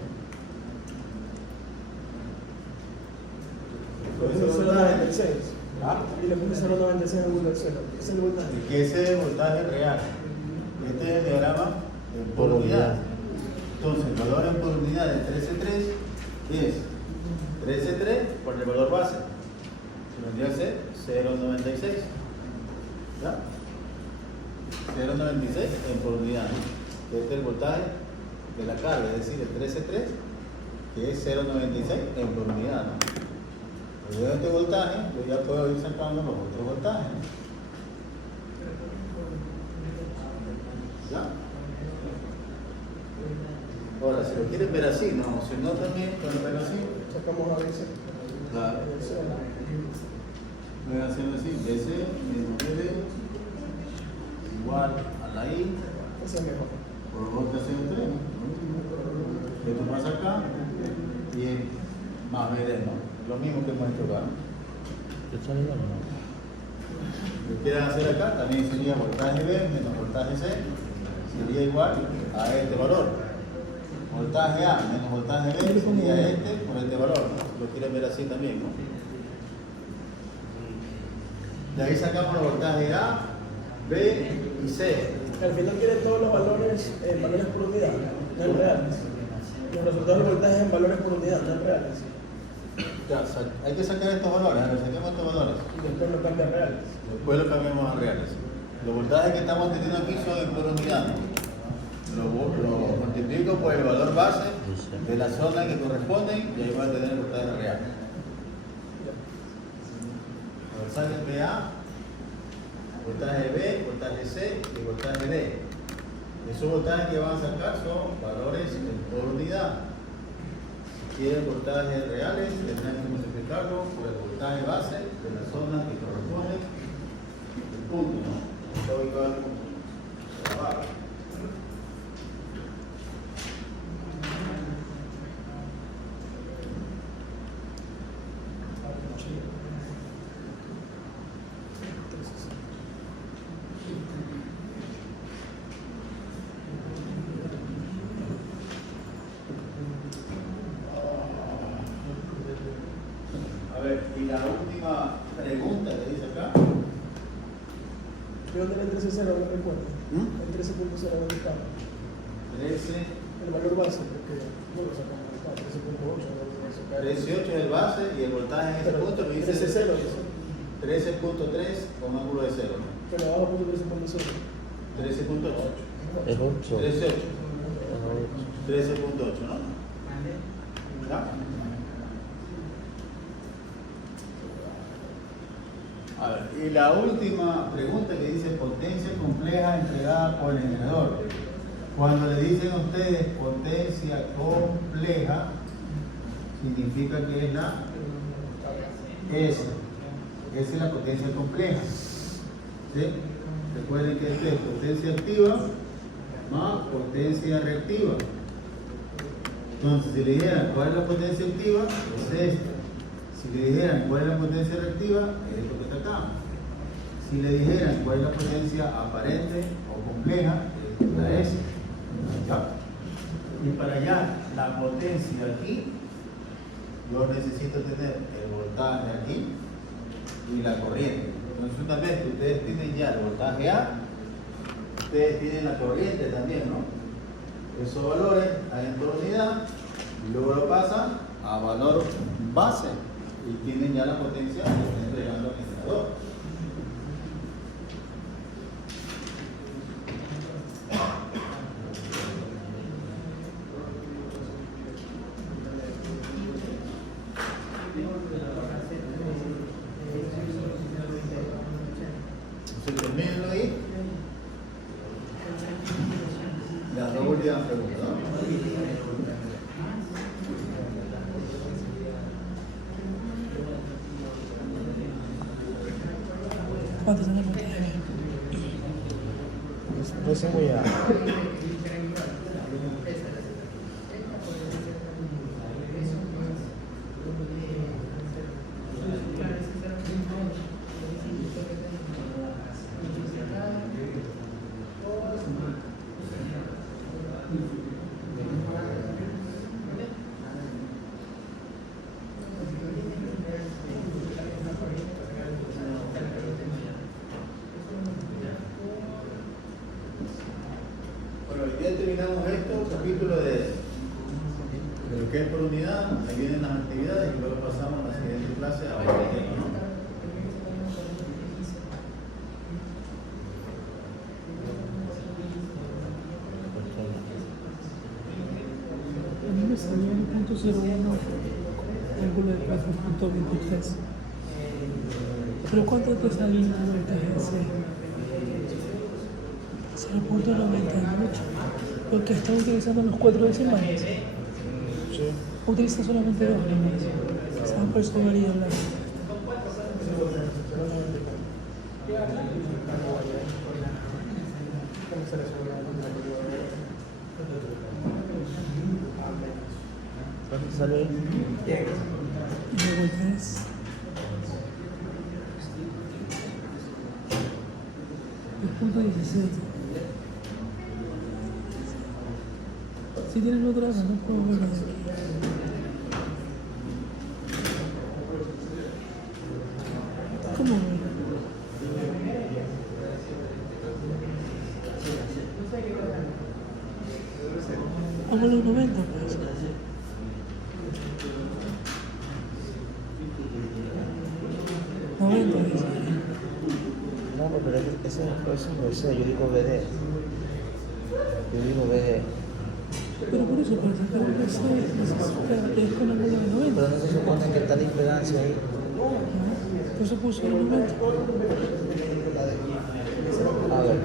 Ese es el 96. ¿Ah? Y le puse 0,96 ángulo de 0. Ese es el voltaje. Que ese es el voltaje real. Este es el diagrama por unidad. Entonces, el valor en por unidad de 13,3 es 13,3 por el valor base. Que vendría a ser 0,96. ¿Ya? 0,96 en por unidad. Este es el voltaje de la carga, es decir, el 13,3, que es 0,96 en por unidad, ¿no? Luego de este voltaje, yo ya puedo ir sacando los otros voltajes, ¿no? ¿Ya? Ahora, si lo quieren ver así, no, si no también pueden ver así. Sacamos a veces. Claro. Pueden hacerlo así, BC menos BD igual a la I Ese es mejor. por J03, ¿no? Esto pasa acá y es más BD, ¿no? Lo mismo que hemos hecho acá, ¿no? ¿Está igual o no? Lo que quieran hacer acá también sería voltaje B menos voltaje C, sería igual a este valor. Voltaje A menos voltaje B sería este por este valor, ¿no? Lo quieren ver así también, ¿no? De ahí sacamos los voltajes A, B y C. Al final tienen todos los valores por unidad, no en reales. Los resultados del voltaje en valores por unidad, no en reales. Ya, hay que sacar estos valores, ahora saquemos estos valores. Y después lo cambia a reales. Después lo cambiamos a reales. Los voltajes que estamos teniendo aquí son en por unidad, ¿no? Lo multiplico por el valor base de la zona que corresponden y ahí van a tener el voltaje real. Voltaje BA, voltaje B, voltaje C y voltaje D. Esos voltajes que van a sacar son valores por unidad. Si quieren voltajes reales, tendrán que multiplicarlo por el voltaje base de la zona que corresponde al punto, ¿no? Está ubicado el punto. La barra. A ver, y la última pregunta que dice acá. ¿De dónde era el 13.0? No recuerdo. El 13.0 ¿dónde estaba? 13. El valor base, porque no lo sacamos acá, 13.8. 13.8 es el base y el voltaje en ese punto me dice 13.0. 13.3 con ángulo de 0, ¿no? Pero abajo puso 13.0. 13.8. Es 8. 13.8, ¿no? ¿Ya? A ver, y la última pregunta que dice potencia compleja entregada por el generador. Cuando le dicen a ustedes potencia compleja, significa que es la S. Esa es la potencia compleja. ¿Sí? Recuerden que esta es potencia activa más potencia reactiva. Entonces, si le dijeran cuál es la potencia activa, es esta. Si le dijeran cuál es la potencia reactiva, es esto que está acá. Si le dijeran cuál es la potencia aparente o compleja, es la S. ¿Ya? Y para allá, la potencia aquí, yo necesito tener el voltaje aquí y la corriente. Entonces, una vez que ustedes tienen ya el voltaje A, ustedes tienen la corriente también, ¿no? Esos valores hay en por unidad y luego lo pasan a valor base y tienen ya la potencia que están entregando al generador. termínenlo ahí. Las dos últimas preguntas, ¿no? ¿Cuánto se le mete? Recién voy a... Bueno, hoy día terminamos esto, capítulo de lo que es por unidad. Ahí vienen las actividades y luego pasamos a la siguiente clase a otro tema, ¿no? A mí me salió el punto 01, ángulo de 4.23. ¿Pero cuánto te salió el voltaje ese? 0.98. Porque está utilizando los 4 decimales. Sí. Utiliza solamente 2 líneas. Se va por eso varía la. ¿Cuánto sale ahí? Y luego el 3. El punto 17. Si tienen otra, no puedo verlo de aquí. ¿Cómo verlo? Vamos a los 90, pues. Dice. No, pero ese no sé, yo digo BD. Yo digo BD. Pero por eso, para sacar un PC, necesita es con ángulo de 90. Pero no se supone que está la impedancia ahí. ¿No? Por eso puso el 90. A ver,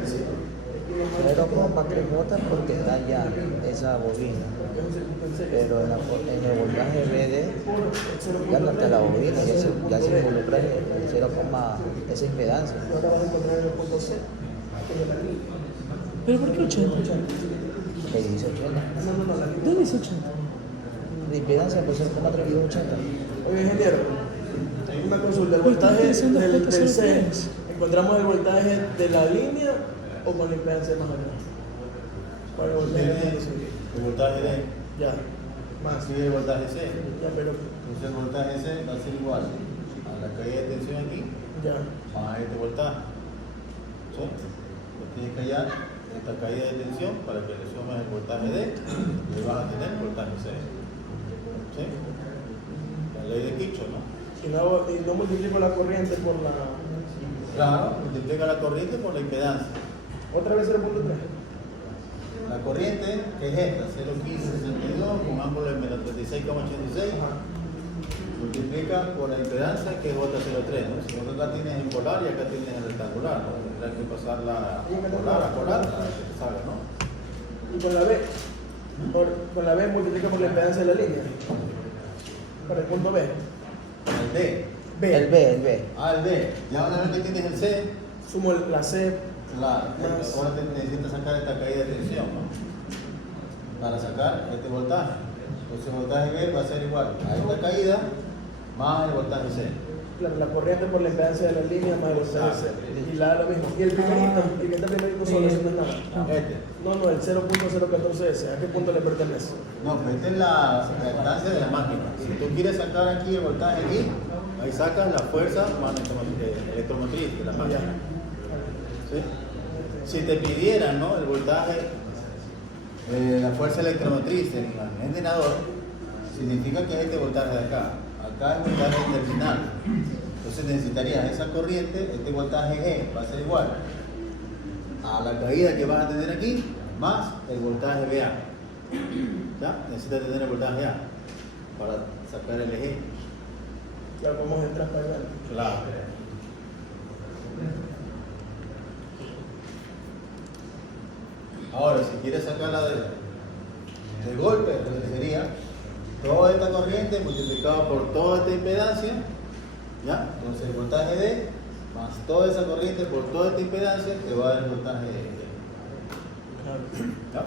0,3 volts porque está ya esa bobina. Pero en el voltaje BD ya no está la bobina, ya se involucra el 0, esa impedancia. ¿Pero por qué 80? Que dice 80. ¿Dónde dice 80? La impedancia pues 0,3280. Oye, ingeniero, una consulta. ¿El voltaje del C, encontramos el voltaje de la línea o con la impedancia más allá? ¿Cuál es el voltaje de C? El voltaje D. Ya, más. Sí, el voltaje C. Ya, pero. Entonces el voltaje C va a ser igual a la caída de tensión aquí, Ya. más este voltaje. ¿Sí? Pues tienes que hallar esta caída de tensión para que le sumes el voltaje D y vas a tener el voltaje C. ¿Sí? La ley de Kirchhoff, ¿no? Y no multiplico la corriente por la. Claro, multiplica la corriente por la impedancia. Otra vez 0.3. La corriente, que es esta, 0,1562 con ángulo de menos 36,86, multiplica por la impedancia, que es J03, ¿no? Si vos acá tienes en polar y acá tienes en rectangular, ¿no? Tendrás que pasarla polar a polar para que te salga, ¿no? Y con la B. Con la B multiplica por la impedancia de la línea. Para el punto B. El D. B. El B. Ah, el D. Ya una vez que tienes el C, Sumo la C. ahora necesitas sacar esta caída de tensión, ¿no? Para sacar este voltaje. Entonces el voltaje B va a ser igual a esta caída más el voltaje C. La corriente por la impedancia de la línea más el voltaje C. Y la da lo mismo. Y el primerito, el que está primerito solo, eso no es nada. Este. No, el 0.014S. ¿A qué punto le pertenece? No, pues esta es la instancia de la máquina. Si tú quieres sacar aquí el voltaje aquí, ahí sacas la fuerza electromotriz de la máquina. ¿Sí? Si te pidieran, ¿no?, el voltaje, la fuerza electromotriz en el generador, significa que es este voltaje de acá. Acá es el voltaje terminal. Entonces necesitarías esa corriente, este voltaje E va a ser igual a la caída que vas a tener aquí, más el voltaje BA. ¿Ya? Necesitas tener el voltaje A para sacar el eje. Ya vamos a entrar para allá. Claro. Ahora, si quieres sacarla de golpe, sería toda esta corriente multiplicada por toda esta impedancia, ¿ya? Entonces el voltaje D más toda esa corriente por toda esta impedancia te va a dar el voltaje D. ¿Ya?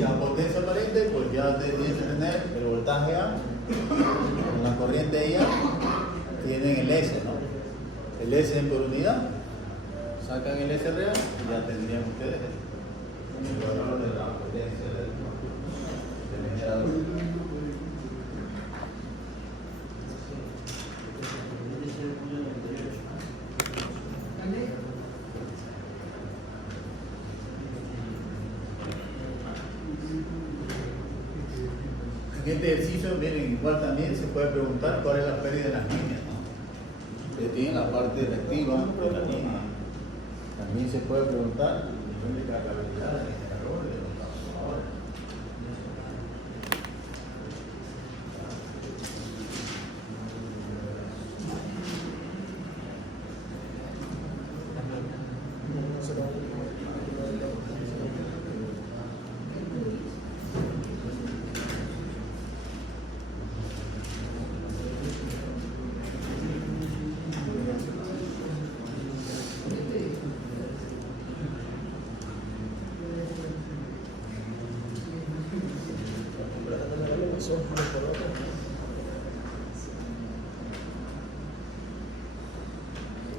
La potencia aparente, pues ya tienes que tener el voltaje A con la corriente IA, tienen el S, ¿no? El S en por unidad, sacan el S real y ya tendrían ustedes el valor de la potencia del generador. En este ejercicio, miren, igual también se puede preguntar cuál es la pérdida de las líneas, ¿no? Ustedes tienen la parte reactiva de la línea. También se puede preguntar el nivel de cargabilidad del generador y de los transformadores.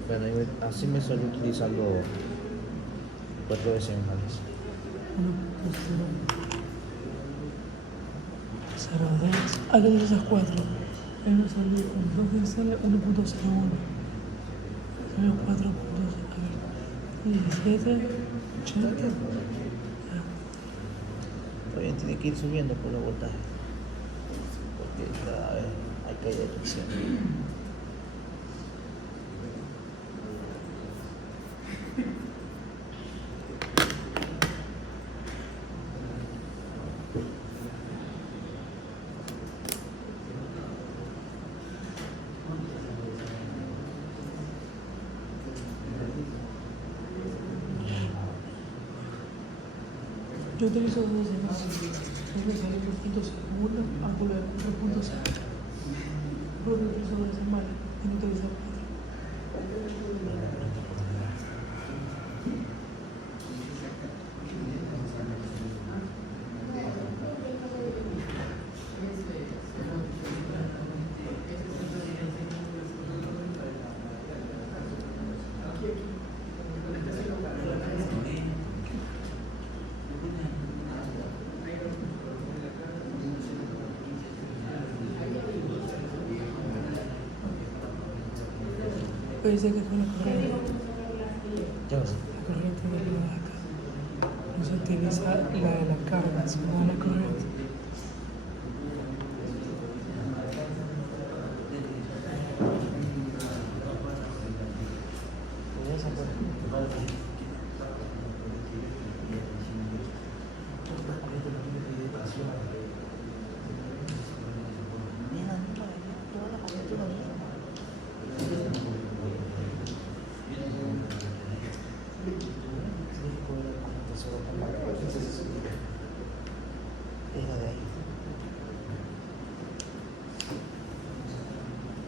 Bueno, así me suelo utilizando 4 decimales. 0,10. ¿A qué utilizas 4? Hay una salida con 2 decimales, 1.01. Salió 4.0. A ver. 17, 80. Todavía tiene que ir subiendo por los voltajes. Porque cada vez hay caída de tensión. Yo utilizo 2 decimales. Siempre sale por punto 1, ángulo de 4.0. Luego utilizo 2 decimales y no utilizo 4. Dice que fue la corriente. Ya ves. La corriente de la acá. No se utiliza la de la carga, sino la corriente.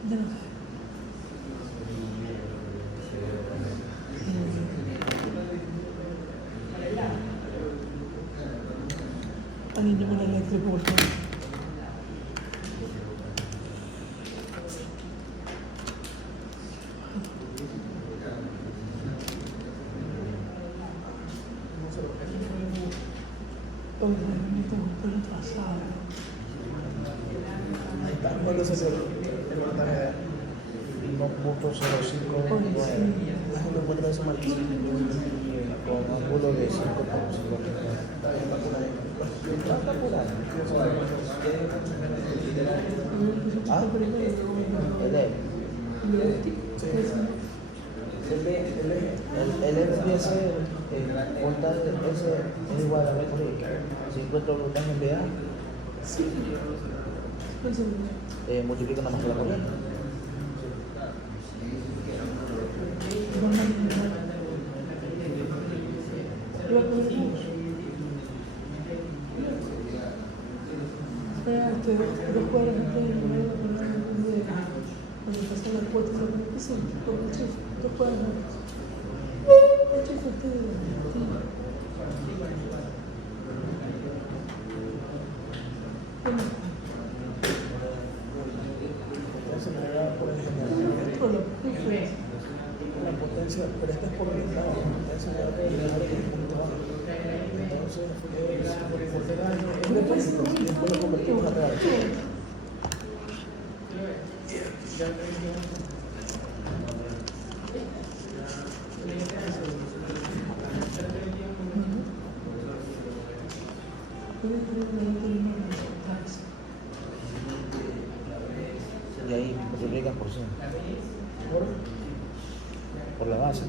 Ya no sé. Alguien llama al eléctrico, por favor. Hoy realmente tengo un pelo atrasado. Ahí está. ¿Cuánto se hace el voltaje? 1.0529 Más uno encuentra eso mal. con ángulo de 5.5. ¿Cuánto por año? Ah, el E. El FPS, el voltaje ese es igual a 50 voltajes en VA, Sí. Eso multiplica nada más que la corriente. iba a comer mucho. Espérate, 2 cuadras antes de nuevo, cuando pasan las puertas, ¿qué son? Por el chef, 2 cuadras antes. El chef usted de Entonces me da, por ejemplo, la potencia, pero esta es por orientada, la potencia me da por orientar en el punto bajo. Entonces, por ser año es depósito y después lo convertimos a real. Y ahí multiplican por 100. Por la base.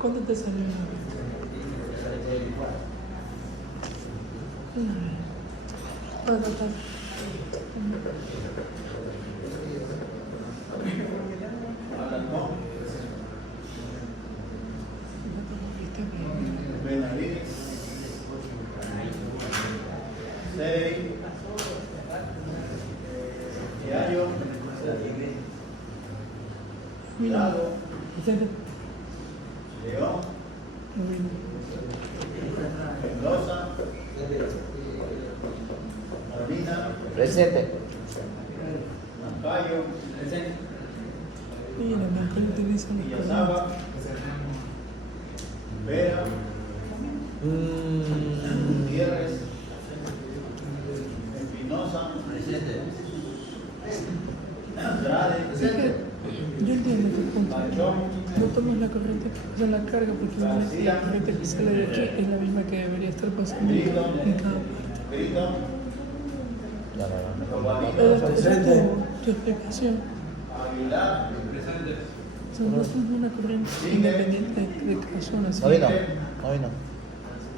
¿Cuánto te salió? Benavides, Serey, Yayo, Milagro, León, Mendoza, Molina, Presente. Mampayo, Mira, más que utilizan los Villasaba, Vera, Gutiérrez, Espinosa, Andrade, yo entiendo tu punto. Machón, No tomes la corriente que pasa en la carga porque la corriente que sale de aquí es la misma que debería estar pasando en cada parte. Brito, Tu explicación. Aguilar, Son dos son una corriente independiente de cada zona. ¿Sí? No vino. No vino.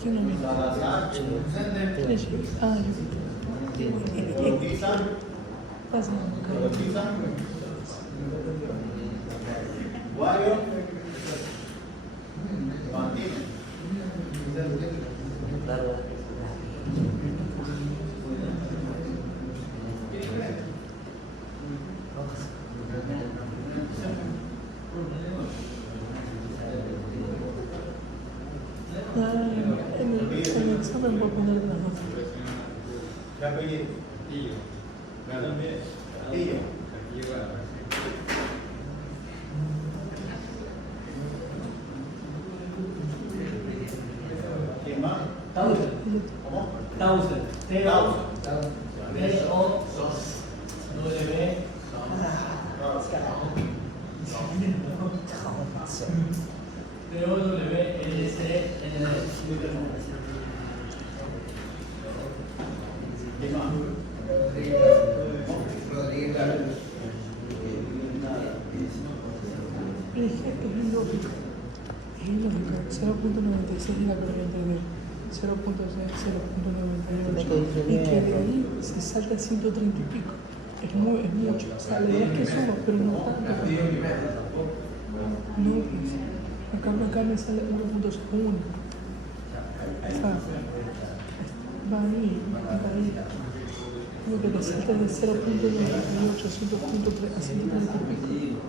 ¿Quién no vino? Salazar, ¿Quién es? Ah, yo. Urquiza, Pasa. Urquiza, Guayo, Martínez. Claro. En el examen voy a poner las dos. ¿Qué apellido? Tillo. Tillo. ¿Quién más? ¿Cómo? Townsend. Townsend. ¿Quién más? Es ilógico. Es ilógico. 0.96 es la corriente de 0.6, 0.98. Y que de ahí se salta a 130 y pico. Es mucho. O sea, la idea es que suba, pero no tanto. No, pues. Acá me sale 1.01. O sea, va ahí. Lo que le salta de 0.98 a 100.3 a 130 y pico.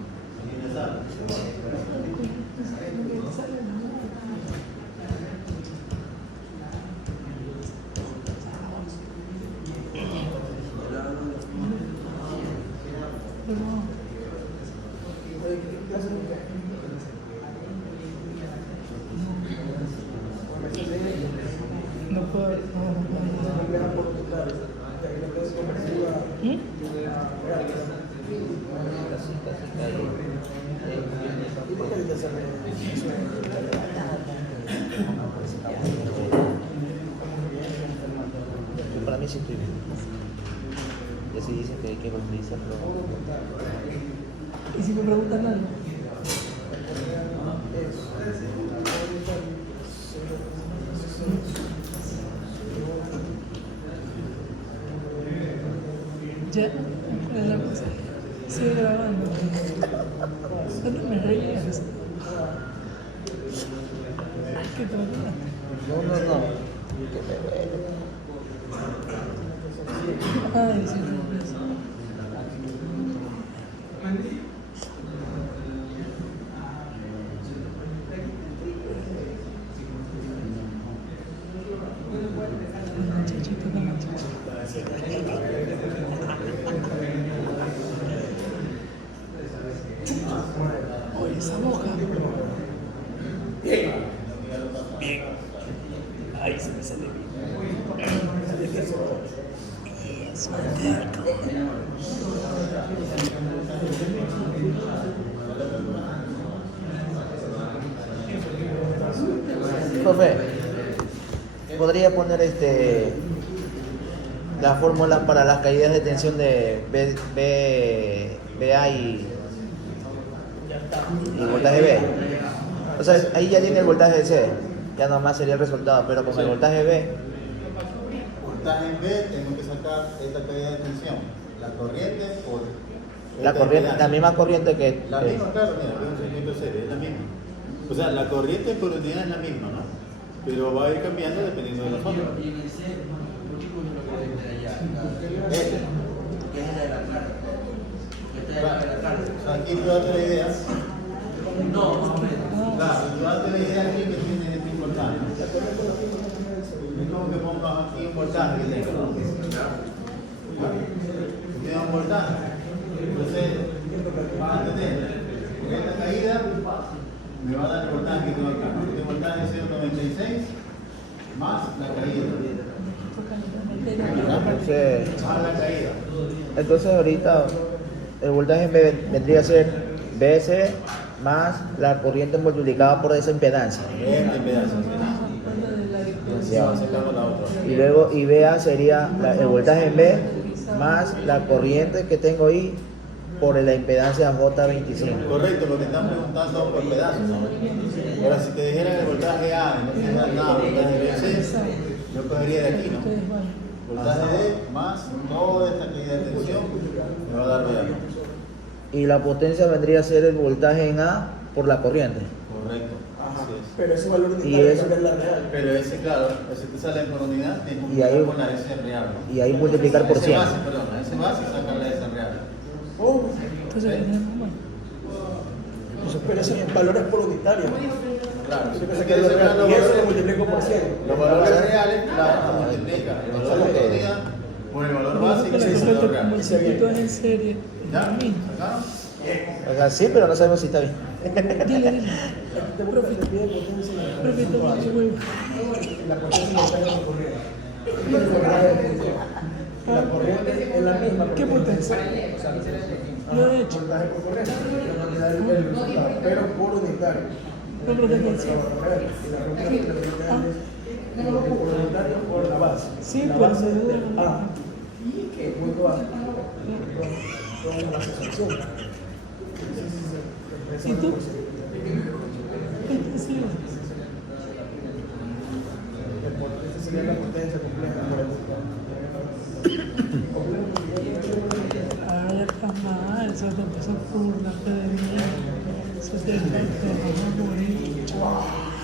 Yo para mí sí estoy bien. Y así dicen que hay que utilizarlo. ¿Y si me preguntan algo? Ya, ¿cuál es la cosa? Sigue grabando. ¿Dónde me reías? Ay, qué tranquila. No. Que me duele. Ay, sí, no, pues. Muchachito, muchacho. Oye, esa boca. Bien. Ahí se me sale bien. Eso, Profe, ¿podría poner la fórmula para las caídas de tensión de BA y voltaje B? O sea, ahí ya tiene el voltaje de C, ya nomás sería el resultado, pero con el voltaje B, Voltaje en B, tengo que sacar esta caída de tensión. La corriente por. la corriente, la misma corriente que... La misma, claro, mira, es un circuito serio, es la misma. O sea, la corriente por unidad es la misma, ¿no? Pero va a ir cambiando dependiendo de la zona. Este. O sea, aquí tú date la idea. Claro, tú date la idea aquí que tiene este voltaje. Es como que pongo aquí un voltaje que tengo, ¿no? Tiene un voltaje. Entonces, vas a tener, porque esta caída me va a dar el voltaje que tengo acá. Este voltaje es 0.96 más la caída. Más la caída. Entonces ahorita el voltaje en B vendría a ser BS más la corriente multiplicada por esa impedancia. Esta impedancia. Ya. Vamos a sacar la otra. Y luego IBA sería el voltaje en B más la corriente que tengo ahí por la impedancia J25. Correcto, lo que están preguntando por pedazos, ¿no? Ahora, si te dijeran el voltaje A y no te dijeran nada, voltaje B, C, yo cogería de aquí, ¿no? Voltaje D más toda esta caída de tensión me va a dar B. Y la potencia vendría a ser el voltaje en A por la corriente. Correcto. Ajá. Así es. Pero ese valor Y unitario eso- es la real. Pero ese, claro, ese te sale por unidad, tienes que Y ahí- multiplicar con la S real, ¿no? Y ahí multiplicar por Ese 100. base, perdón, ese base y sacar la S real. Oh, Entonces, tenemos más. pero ese valor es por unitario. Claro, Yo si pensé tú que quieres era sacar real. los Y eso lo valores, multiplico por 100. los valores reales, claro, se multiplica. El valor de la unidad por el valor básico Pero y el como valor real. el circuito es en serie, es ¿Ya? lo mismo. ¿Sacaron? O sea, sí, pero no sabemos si está bien. Dile. Profe, te pide potencia. Profe, toma su huevo. La potencia no está en la corriente. La corriente es la misma. ¿Qué potencia? Lo he hecho. Voltaje por corriente. Me da el resultado, pero por unitario. No pretendencia. Y la corriente es por unitario por la base. Sí, la pero base me duele. de A. Que es punto A. Con la asociación. ¿Y tú? ¿Qué te sirve? Esa sería la potencia compleja por el Ah, ya está mal, eso te pasó por la pedrería. Eso te vas a morir.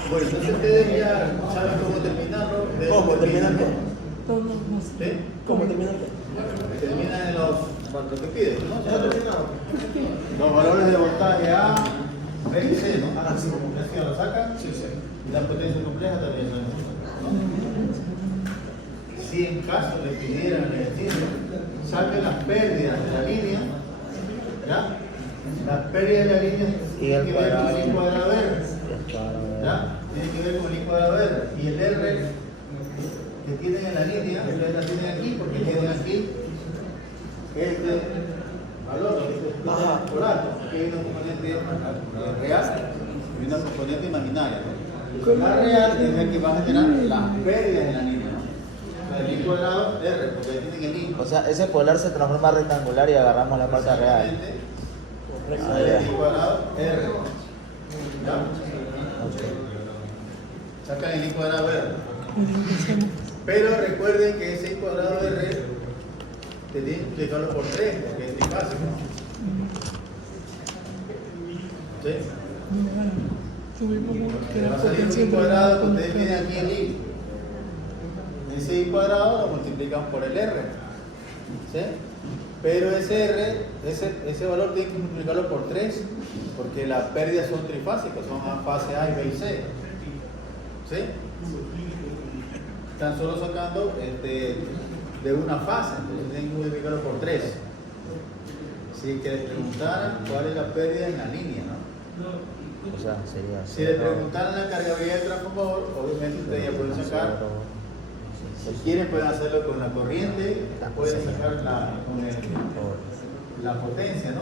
Bueno, entonces ustedes ya saben cómo terminarlo. ¿Cómo terminan qué? Todo, no sé. ¿Sí? ¿Cómo terminan qué? Terminan en los, lo que pides, ¿no? ¿Ya terminado? Los valores de voltaje A, B y C, ¿no? Ah, sí. ¿Así lo sacan? Sí, sí. Y la potencia compleja también, ¿no? Si en caso le pidieran el estilo, saquen las pérdidas de la línea, ¿ya? Las pérdidas de la línea Y tienen el que ver con cuadrado. el cuadrado R, ¿ya? Tiene que ver con el cuadrado R. Y el R que tienen en la línea, ustedes la tienen aquí porque tienen aquí este valor, este Ajá. por alto. aquí hay una componente real y una componente imaginaria, ¿no? La real es el que va a generar las pérdidas en la línea, ¿no? O sea, el I cuadrado R, porque ahí tienen el I. O sea, ese polar se transforma a rectangular y agarramos la parte real. Ahí el I cuadrado R. ¿Ya? Ok. Sacan el I cuadrado R. Muy bien, pensemos. Pero recuerden que ese I cuadrado R te tiene que multiplicarlo por 3, porque es trifásico. ¿Sí? Mira, tuvimos que Va la a salir un potencia I entre cuadrado, los ustedes tienen aquí el I. Ese I cuadrado lo multiplican por el R. ¿Sí? Pero ese R, ese valor tiene que multiplicarlo por 3, porque las pérdidas son trifásicas, son a fase A y B y C. ¿Sí? Están solo sacando de una fase, entonces tienen que multiplicarlo por 3. Si que les preguntaran cuál es la pérdida en la línea, ¿no? O sea, sería. Si les preguntaran la cargabilidad del transformador, obviamente ustedes ya pueden sacar. Si quieren pueden hacerlo con la corriente, pueden sacar con la potencia, ¿no?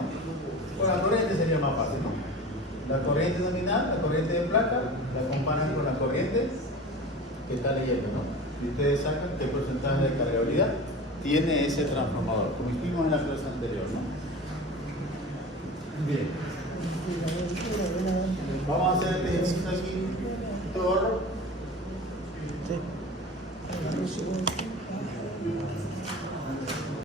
Con la corriente sería más fácil, ¿no? La corriente nominal, la corriente de placa, la comparan con la corriente que está leyendo, ¿no? Y ustedes sacan qué porcentaje de cargabilidad tiene ese transformador, como hicimos en la clase anterior, ¿no? Bien.